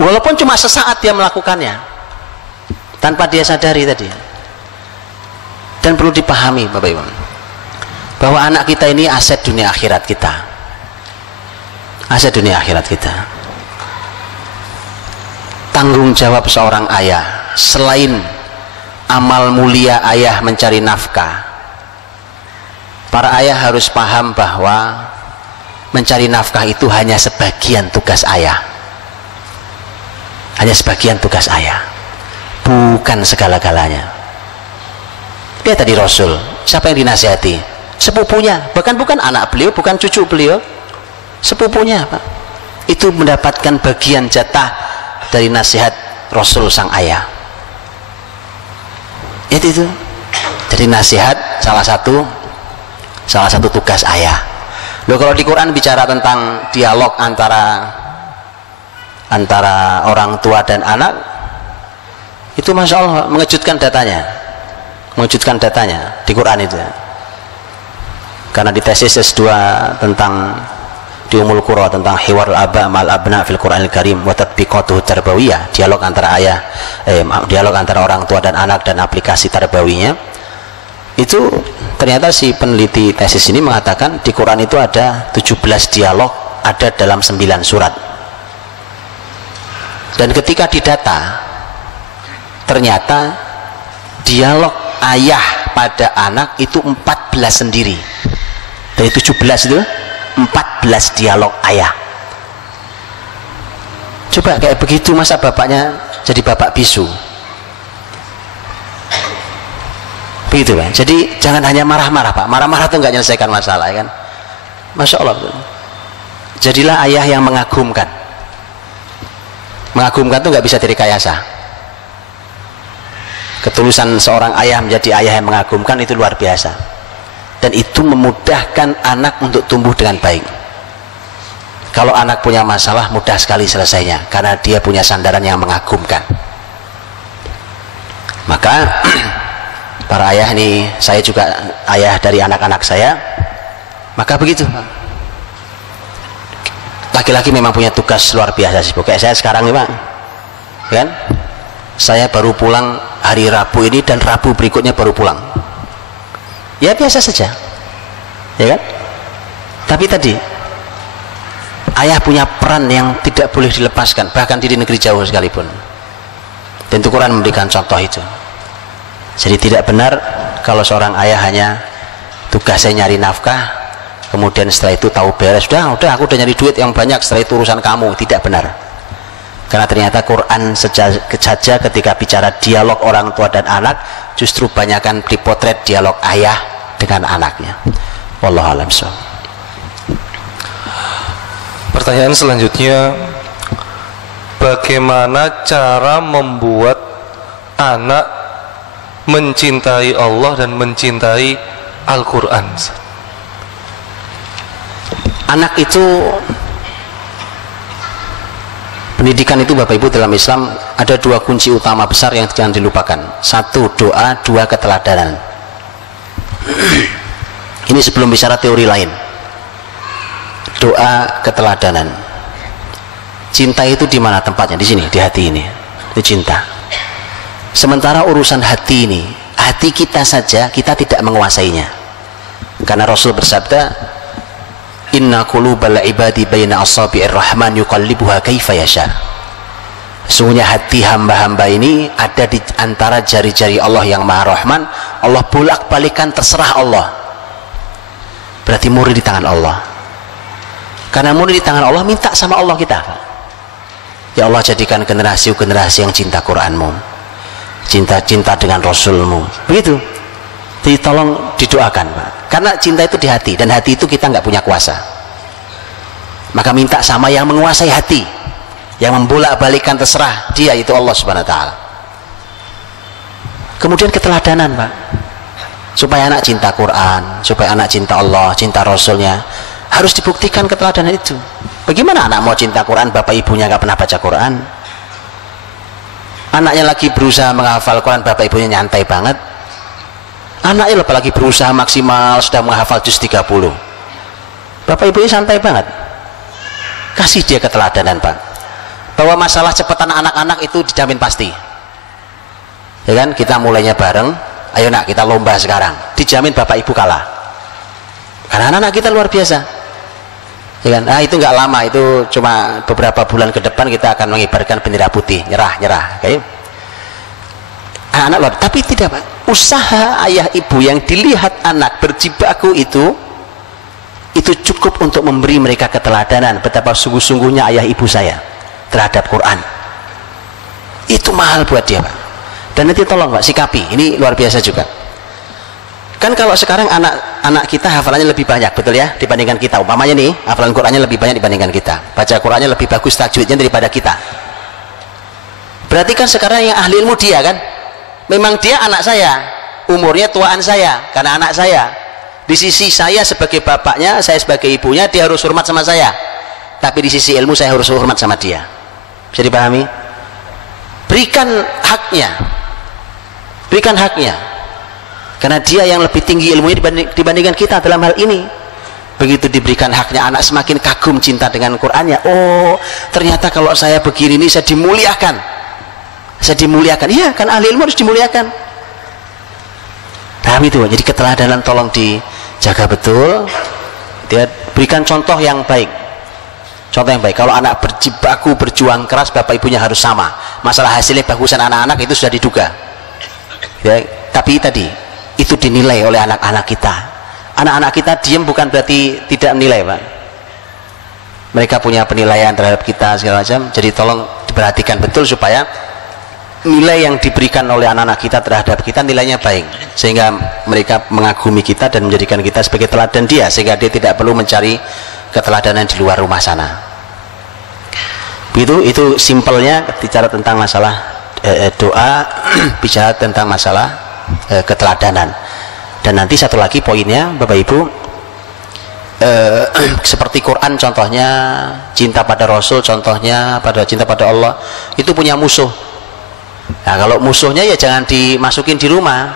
Walaupun cuma sesaat dia melakukannya, tanpa dia sadari tadi. Dan perlu dipahami Bapak Ibu, bahwa anak kita ini aset dunia akhirat kita. Aset dunia akhirat kita. Tanggung jawab seorang ayah, selain amal mulia ayah mencari nafkah, para ayah harus paham bahwa mencari nafkah itu hanya sebagian tugas ayah. Hanya sebagian tugas ayah, bukan segala-galanya. Dia tadi Rasul, siapa yang dinasihati? Sepupunya, bahkan bukan anak beliau, bukan cucu beliau, sepupunya, Pak. Itu mendapatkan bagian jatah dari nasihat Rasul sang ayah. Itu. Jadi nasihat salah satu tugas ayah. Loh, kalau di Quran bicara tentang dialog antara orang tua dan anak, itu Masya Allah mengejutkan datanya di Quran itu. Karena di tesis S2 tentang di Ummul Qura tentang hiwarul aba mal abna fil Qur'anil Karim wa tatbiqatuhu tarbawiyah, dialog antara dialog antara orang tua dan anak dan aplikasi tarbawinya. Itu ternyata si peneliti tesis ini mengatakan di Quran itu ada 17 dialog, ada dalam 9 surat. Dan ketika didata, ternyata dialog ayah pada anak itu 14 sendiri. Dari 17 itu 14 dialog ayah. Coba kayak begitu, masa bapaknya jadi bapak bisu? Begitu kan? Jadi jangan hanya marah-marah, Pak. Marah-marah itu nggak menyelesaikan masalah, ya kan? Masya Allah. Jadilah ayah yang mengagumkan. Mengagumkan itu nggak bisa direkayasa. Ketulusan seorang ayah menjadi ayah yang mengagumkan itu luar biasa. Dan itu memudahkan anak untuk tumbuh dengan baik. Kalau anak punya masalah, mudah sekali selesainya, karena dia punya sandaran yang mengagumkan. Maka para ayah nih, saya juga ayah dari anak-anak saya, maka begitu. Laki-laki memang punya tugas luar biasa sih. Kayak saya sekarang nih, Pak, kan? Saya baru pulang hari Rabu ini, dan Rabu berikutnya baru pulang. Ya biasa saja, ya kan? Tapi tadi ayah punya peran yang tidak boleh dilepaskan, bahkan di negeri jauh sekalipun. Dan Quran memberikan contoh itu. Jadi tidak benar kalau seorang ayah hanya tugasnya nyari nafkah, kemudian setelah itu tahu beres, udah aku udah nyari duit yang banyak, setelah itu urusan kamu. Tidak benar. Karena ternyata Quran saja ketika bicara dialog orang tua dan anak, justru banyakkan dipotret dialog ayah dengan anaknya. Wallahu a'lam bishawab. Pertanyaan selanjutnya, bagaimana cara membuat anak mencintai Allah dan mencintai Al-Quran? Anak itu Pendidikan itu Bapak Ibu dalam Islam ada dua kunci utama besar yang jangan dilupakan. Satu doa, dua keteladanan. Ini sebelum bicara teori lain. Doa, keteladanan. Cinta itu di mana tempatnya? Di sini, di hati ini. Itu cinta. Sementara urusan hati ini, hati kita saja kita tidak menguasainya. Karena Rasul bersabda, inna qulubal ibadi baina asabi'ir rahman yuqallibuha kaifa yasha. Sesungguhnya hati hamba-hamba ini ada di antara jari-jari Allah yang Maha Rahman. Allah bolak-balikan, terserah Allah. Berarti murni di tangan Allah. Karena murni di tangan Allah, minta sama Allah kita. Ya Allah, jadikan generasi-generasi yang cinta Qur'anmu, cinta dengan Rasulmu. Begitu. Jadi tolong didoakan, Pak. Karena cinta itu di hati, dan hati itu kita nggak punya kuasa. Maka minta sama yang menguasai hati, yang membolak-balikan, terserah dia, itu Allah Subhanahu wa taala. Kemudian keteladanan, Pak. Supaya anak cinta Quran, supaya anak cinta Allah, cinta Rasulnya, harus dibuktikan keteladanan itu. Bagaimana anak mau cinta Quran, bapak ibunya nggak pernah baca Quran? Anaknya lagi berusaha menghafal Quran, bapak ibunya nyantai banget. Anaknya apalagi berusaha maksimal, sudah menghafal juz 30, bapak ibunya santai banget. Kasih dia keteladanan, Pak, bahwa masalah cepatan anak-anak itu dijamin pasti. Ya kan, kita mulainya bareng, ayo nak kita lomba sekarang, dijamin bapak ibu kalah. Karena anak-anak kita luar biasa. Ya kan? Nah, itu nggak lama, itu cuma beberapa bulan ke depan kita akan mengibarkan bendera putih, nyerah, kayak anak luar. Tapi tidak, Pak. Usaha ayah ibu yang dilihat anak berjibaku itu cukup untuk memberi mereka keteladanan betapa sungguh-sungguhnya ayah ibu saya terhadap Quran. Itu mahal buat dia, Pak. Dan nanti tolong, Pak, sikapi. Ini luar biasa juga. Kan kalau sekarang anak kita hafalannya lebih banyak, betul ya, dibandingkan kita. Umpamanya nih, hafalan Qurannya lebih banyak dibandingkan kita. Baca Qurannya lebih bagus tajwidnya daripada kita. Berarti kan sekarang yang ahli ilmu dia kan? Memang dia anak saya, umurnya tuaan saya, karena anak saya. Di sisi saya sebagai bapaknya, saya sebagai ibunya, dia harus hormat sama saya. Tapi di sisi ilmu saya harus hormat sama dia. Bisa dipahami? Berikan haknya. Berikan haknya. Karena dia yang lebih tinggi ilmunya dibandingkan kita dalam hal ini. Begitu diberikan haknya, anak semakin kagum cinta dengan Qur'annya. Oh, ternyata kalau saya begini ini saya dimuliakan. Saya dimuliakan. Iya, kan ahli ilmu harus dimuliakan. Nah, itu. Jadi keteladanan tolong dijaga betul. Dia berikan contoh yang baik. Contoh yang baik. Kalau anak berjibaku, berjuang keras, bapak ibunya harus sama. Masalah hasilnya bagusan anak-anak itu sudah diduga. Ya, tapi tadi itu dinilai oleh anak-anak kita. Anak-anak kita diam bukan berarti tidak menilai, Pak. Mereka punya penilaian terhadap kita segala macam. Jadi tolong diperhatikan betul supaya nilai yang diberikan oleh anak-anak kita terhadap kita nilainya baik, sehingga mereka mengagumi kita dan menjadikan kita sebagai teladan dia, sehingga dia tidak perlu mencari keteladanan di luar rumah sana. Itu simpelnya bicara tentang masalah doa, bicara tentang masalah keteladanan. Dan nanti satu lagi poinnya, Bapak Ibu, seperti Quran contohnya, cinta pada Rasul contohnya, cinta pada Allah, itu punya musuh. Nah, kalau musuhnya ya jangan dimasukin di rumah.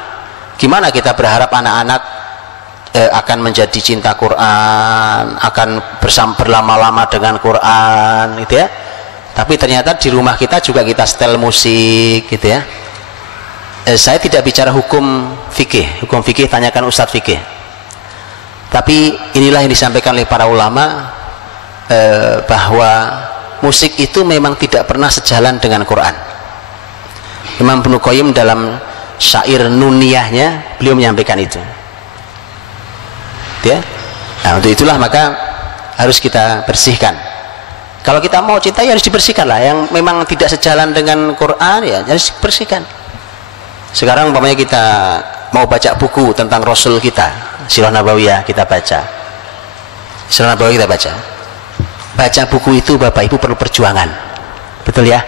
Gimana kita berharap anak-anak akan menjadi cinta Quran, akan berlama-lama dengan Quran, gitu ya. Tapi ternyata di rumah kita juga kita setel musik, gitu ya. Saya tidak bicara hukum fikih tanyakan Ustadz fikih. Tapi inilah yang disampaikan oleh para ulama, bahwa musik itu memang tidak pernah sejalan dengan Quran. Imam Ibnu Qayyim dalam syair nuniyahnya beliau menyampaikan itu. Ya. Nah, untuk itulah maka harus kita bersihkan. Kalau kita mau cinta ya harus dibersihkan lah. Yang memang tidak sejalan dengan Quran ya harus dibersihkan. Sekarang umpamanya kita mau baca buku tentang Rasul kita, Sirah Nabawiyah kita baca. Sirah Nabawiyah kita baca. Baca buku itu Bapak Ibu perlu perjuangan. Betul ya?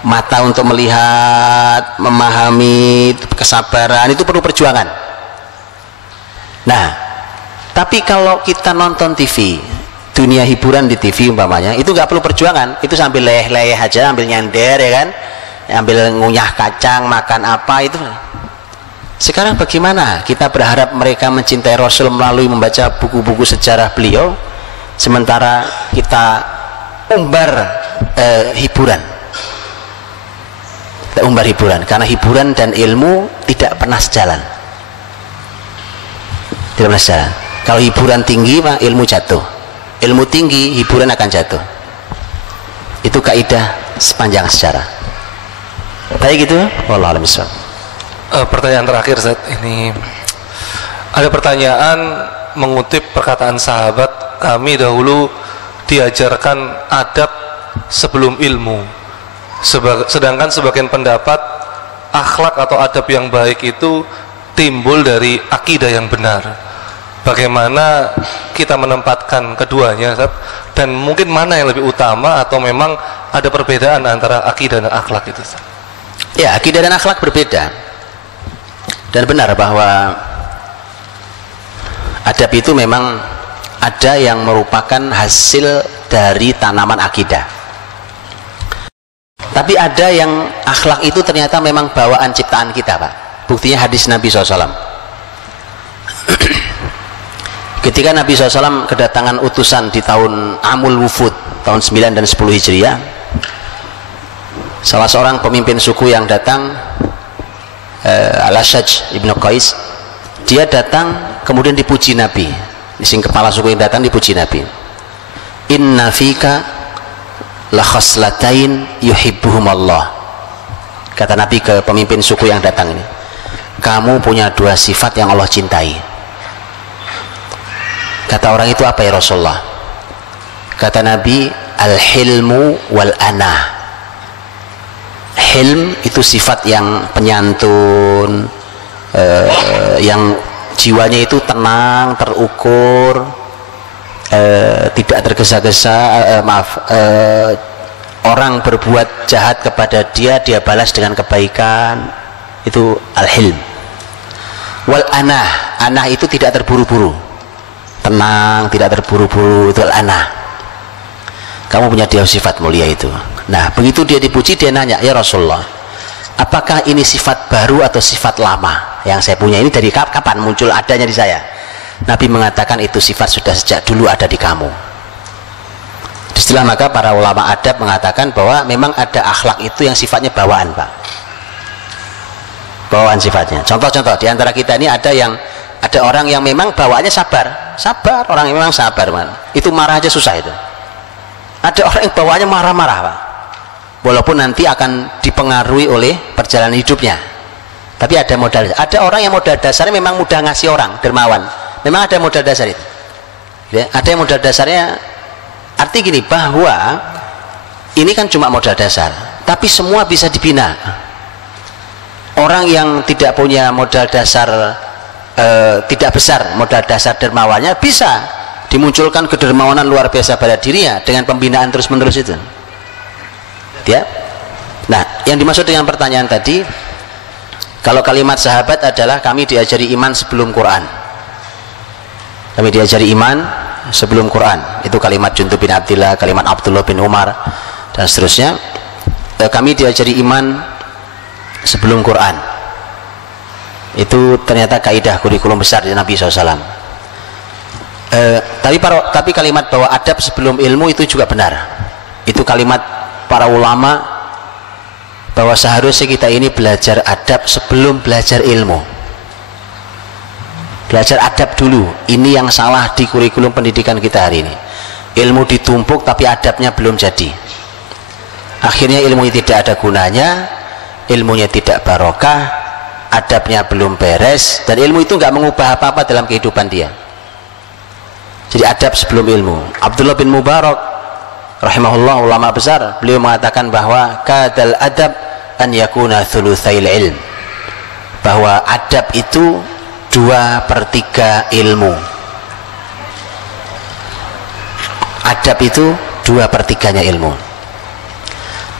Mata untuk melihat, memahami, kesabaran itu perlu perjuangan. Nah, tapi kalau kita nonton TV, dunia hiburan di TV umpamanya, itu nggak perlu perjuangan, itu sambil leleh-leleh aja, ambil nyender ya kan, ambil ngunyah kacang, makan apa itu. Sekarang bagaimana kita berharap mereka mencintai Rasul melalui membaca buku-buku sejarah beliau, sementara kita umbar hiburan. Kita umbar hiburan, karena hiburan dan ilmu tidak pernah sejalan. Tidak pernah sejalan. Kalau hiburan tinggi, mah ilmu jatuh. Ilmu tinggi, hiburan akan jatuh. Itu kaidah sepanjang sejarah. Baik gitu, wallahu a'lam bishawab. Pertanyaan terakhir, Ustaz. Ini ada pertanyaan mengutip perkataan sahabat, kami dahulu diajarkan adab sebelum ilmu. Sedangkan sebagian pendapat akhlak atau adab yang baik itu timbul dari akidah yang benar. Bagaimana kita menempatkan keduanya, Ustaz? Dan mungkin mana yang lebih utama, atau memang ada perbedaan antara akidah dan akhlak itu, Ustaz? Ya, akidah dan akhlak berbeda. Dan benar bahwa adab itu memang ada yang merupakan hasil dari tanaman akidah. Tapi ada yang akhlak itu ternyata memang bawaan ciptaan kita, Pak. Buktinya hadis Nabi SAW. Ketika Nabi SAW kedatangan utusan di tahun Amul Wufud, tahun 9 dan 10 Hijriah, salah seorang pemimpin suku yang datang, Al-Ashaj Ibnu Qais, dia datang kemudian dipuji Nabi. Sing kepala suku yang datang dipuji Nabi. Inna fika la khaslatain yuhibbuhum Allah. Kata Nabi ke pemimpin suku yang datang ini, kamu punya dua sifat yang Allah cintai. Kata orang itu, apa ya Rasulullah? Kata Nabi, al-hilmu wal anah. Hilm itu sifat yang penyantun, yang jiwanya itu tenang, terukur, tidak tergesa-gesa. Orang berbuat jahat kepada dia, dia balas dengan kebaikan. Itu al-hilm. Wal anah, anah itu tidak terburu-buru, tenang, tidak terburu-buru, itu al-anah. Kamu punya dia sifat mulia itu. Nah, begitu dia dipuji, dia nanya, ya Rasulullah, apakah ini sifat baru atau sifat lama yang saya punya ini? Dari kapan muncul adanya di saya? Nabi mengatakan itu sifat sudah sejak dulu ada di kamu. Istilah maka para ulama adab mengatakan bahwa memang ada akhlak itu yang sifatnya bawaan, Pak. Bawaan sifatnya. Contoh-contoh di antara kita ini ada orang yang memang bawaannya sabar, orang yang memang sabar, man. Itu marah aja susah itu. Ada orang yang bawaannya marah-marah, Pak. Walaupun nanti akan dipengaruhi oleh perjalanan hidupnya. Tapi ada modal. Ada orang yang modal dasarnya memang mudah ngasih orang, dermawan. Memang ada modal dasar itu. Ya, ada yang modal dasarnya, arti gini, bahwa ini kan cuma modal dasar, tapi semua bisa dibina. Orang yang tidak punya modal dasar, tidak besar modal dasar dermawannya, bisa dimunculkan kedermawanan luar biasa pada dirinya dengan pembinaan terus-menerus itu. Ya. Nah, yang dimaksud dengan pertanyaan tadi, kalau kalimat sahabat adalah kami diajari iman sebelum Quran. Kami diajari iman sebelum Quran. Itu kalimat Jundub bin Abdillah, kalimat Abdullah bin Umar, dan seterusnya. Kami diajari iman sebelum Quran. Itu ternyata kaidah kurikulum besar dari Nabi SAW. Tapi kalimat bahwa adab sebelum ilmu itu juga benar. Itu kalimat para ulama bahwa seharusnya kita ini belajar adab sebelum belajar ilmu. Belajar adab dulu. Ini yang salah di kurikulum pendidikan kita hari ini. Ilmu ditumpuk tapi adabnya belum jadi. Akhirnya ilmunya tidak ada gunanya, ilmunya tidak barokah, adabnya belum beres, dan ilmu itu nggak mengubah apa-apa dalam kehidupan dia. Jadi adab sebelum ilmu. Abdullah bin Mubarak rahimahullah, ulama besar, beliau mengatakan bahwa kadal adab an yakuna thulutsail ilm, bahwa adab itu 2/3 ilmu. Adab itu 2/3-nya ilmu.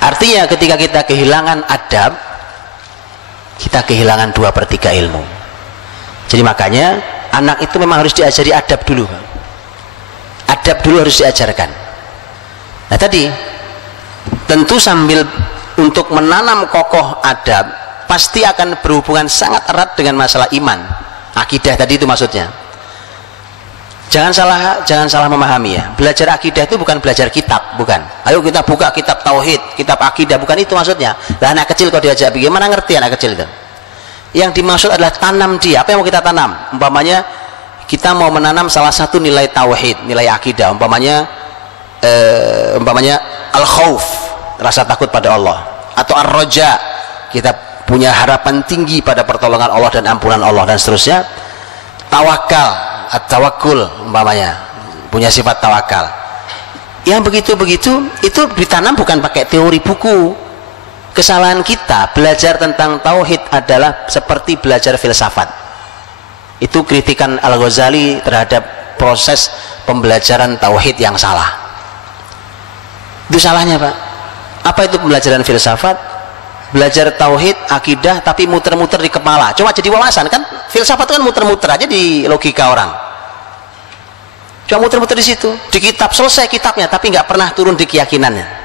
Artinya ketika kita kehilangan adab, kita kehilangan 2/3 ilmu. Jadi makanya anak itu memang harus diajari adab dulu. adab dulu harus diajarkan. Nah tadi tentu sambil untuk menanam kokoh adab pasti akan berhubungan sangat erat dengan masalah iman, akidah tadi itu maksudnya. Jangan salah memahami ya. Belajar akidah itu bukan belajar kitab, bukan. Ayo kita buka kitab tauhid, kitab akidah, bukan itu maksudnya. Lah anak kecil kalau diajak bagaimana ngerti anak kecil itu? Yang dimaksud adalah tanam dia. Apa yang mau kita tanam? Umpamanya kita mau menanam salah satu nilai tauhid, nilai akidah. Umpamanya al-khauf, rasa takut pada Allah, atau ar-raja, kita punya harapan tinggi pada pertolongan Allah dan ampunan Allah, dan seterusnya. Tawakal, at-tawakkul umpamanya, punya sifat tawakal. Yang begitu-begitu itu ditanam bukan pakai teori buku. Kesalahan kita belajar tentang tauhid adalah seperti belajar filsafat. Itu kritikan Al-Ghazali terhadap proses pembelajaran tauhid yang salah. Itu salahnya, Pak. Apa itu pembelajaran filsafat? Belajar tauhid, akidah, tapi muter-muter di kepala. Cuma jadi wawasan, kan filsafat itu kan muter-muter aja di logika orang. Cuma muter-muter di situ, di kitab, selesai kitabnya, tapi nggak pernah turun di keyakinannya.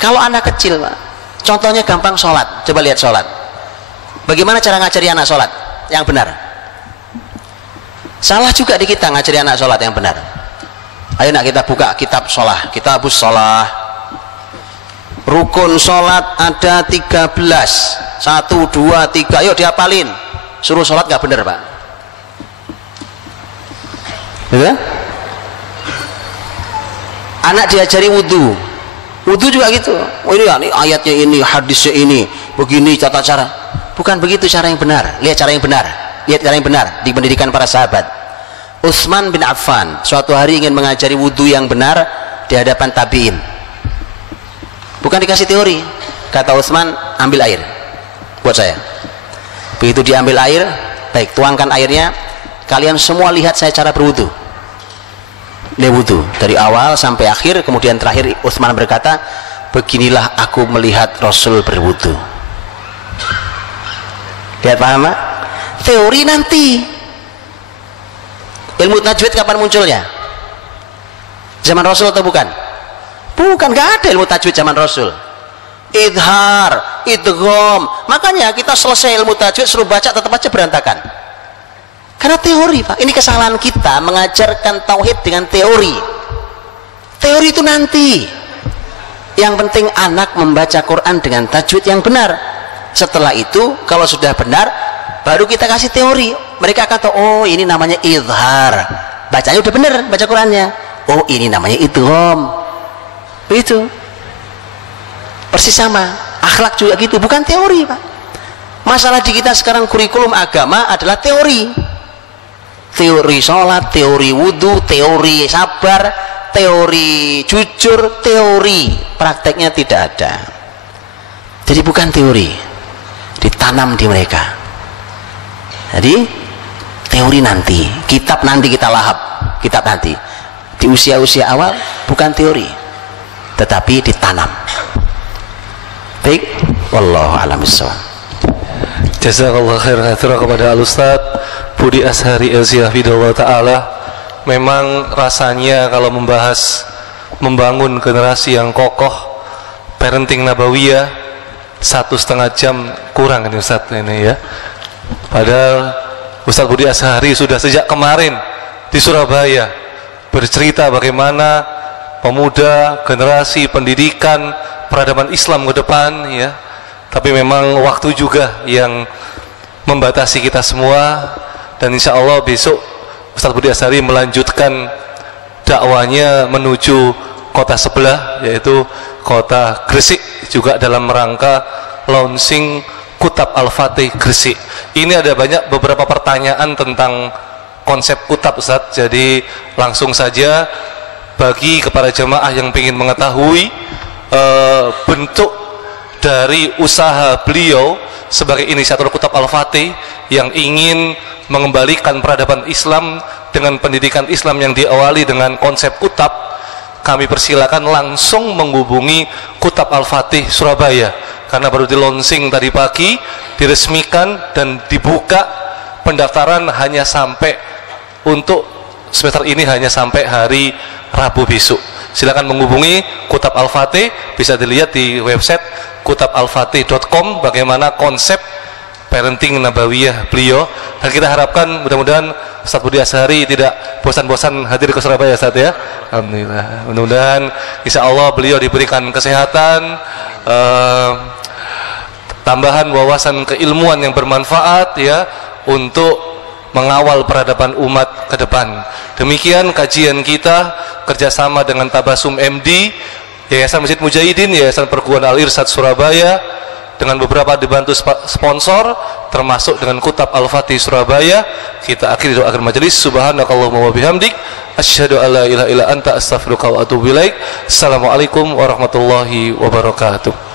Kalau anak kecil, Pak, contohnya gampang sholat. Coba lihat sholat. Bagaimana cara ngajari anak sholat yang benar? Salah juga di kita ngajari anak sholat yang benar. Ayo nak kita buka kitab sholah, kitabus sholah. Rukun sholat ada 13, 1, 2, 3, yuk dihafalin. Suruh sholat nggak bener, Pak. Gitu? Anak diajari wudhu, wudhu juga gitu. Oh ini ayatnya ini, hadisnya ini, begini tata cara. Bukan begitu cara yang benar. Lihat cara yang benar, lihat cara yang benar di pendidikan para sahabat. Utsman bin Affan suatu hari ingin mengajari wudhu yang benar di hadapan tabi'in. Bukan dikasih teori. Kata Utsman, ambil air buat saya. Begitu diambil air, baik, tuangkan airnya. Kalian semua lihat saya cara berwudu. Dia wudu dari awal sampai akhir. Kemudian terakhir Utsman berkata, beginilah aku melihat Rasul berwudu. Lihat, paham, Pak? Teori nanti. Ilmu tajwid kapan munculnya? Zaman Rasul atau bukan? Bukan, gak ada ilmu tajwid zaman Rasul. Idhar, idgham. Makanya kita selesai ilmu tajwid suruh baca tetap aja berantakan. Karena teori, Pak. Ini kesalahan kita mengajarkan tauhid dengan teori. Teori itu nanti. Yang penting anak membaca Quran dengan tajwid yang benar. Setelah itu kalau sudah benar baru kita kasih teori. Mereka kata, oh ini namanya idhar. Bacanya udah benar, baca Qurannya. Oh ini namanya idgham. Begitu. Persis sama. Akhlak juga gitu, bukan teori, Pak. Masalah di kita sekarang kurikulum agama adalah teori. Teori sholat, teori wudhu, teori sabar, teori jujur, teori. Prakteknya tidak ada. Jadi bukan teori, ditanam di mereka. Jadi teori nanti, kitab nanti kita lahap, kitab nanti. Di usia-usia awal bukan teori, tetapi ditanam. Baik, wallahu a'lam bishawab. Jazakallah khairan kepada Al-Ustaz Budi Azhari Al-Ziyafidullah Ta'ala. Memang rasanya kalau membahas membangun generasi yang kokoh, parenting nabawiyah, 1,5 jam kurang ini Ustaz ini ya. Padahal Ustaz Budi Azhari sudah sejak kemarin di Surabaya bercerita bagaimana pemuda, generasi, pendidikan, peradaban Islam ke depan ya. Tapi memang waktu juga yang membatasi kita semua, dan insya Allah besok Ustaz Budi Azhari melanjutkan dakwanya menuju kota sebelah, yaitu kota Gresik, juga dalam rangka launching Kutab Al-Fatih Gresik. Ini ada beberapa pertanyaan tentang konsep kutab, Ustaz. Jadi langsung saja bagi kepada jemaah yang ingin mengetahui bentuk dari usaha beliau sebagai inisiator Kutab Al-Fatih yang ingin mengembalikan peradaban Islam dengan pendidikan Islam yang diawali dengan konsep kutab, kami persilakan langsung menghubungi Kutab Al-Fatih Surabaya, karena baru di launching tadi pagi, diresmikan dan dibuka pendaftaran hanya sampai untuk semester ini hanya sampai hari Rabu besok. Silakan menghubungi Kutab Al-Fatih, bisa dilihat di website kutabalfatih.com bagaimana konsep parenting nabawiyah beliau. Dan kita harapkan mudah-mudahan Ustaz Budi Azhari tidak bosan-bosan hadir ke Surabaya, Ustaz ya. Alhamdulillah. Mudah-mudahan insya Allah beliau diberikan kesehatan, tambahan wawasan keilmuan yang bermanfaat ya untuk mengawal peradaban umat ke depan. Demikian kajian kita kerjasama dengan Tabasum MD, Yayasan Masjid Mujahidin, Yayasan Perguruan Al-Irsyad Surabaya, dengan beberapa dibantu sponsor termasuk dengan Kutab Al-Fatih Surabaya. Kita akhiri doa akhir majelis. Subhanakallahumma wa bihamdik asyhadu an la ilaha illa anta astaghfiruka wa atubu ilaik. Assalamualaikum warahmatullahi wabarakatuh.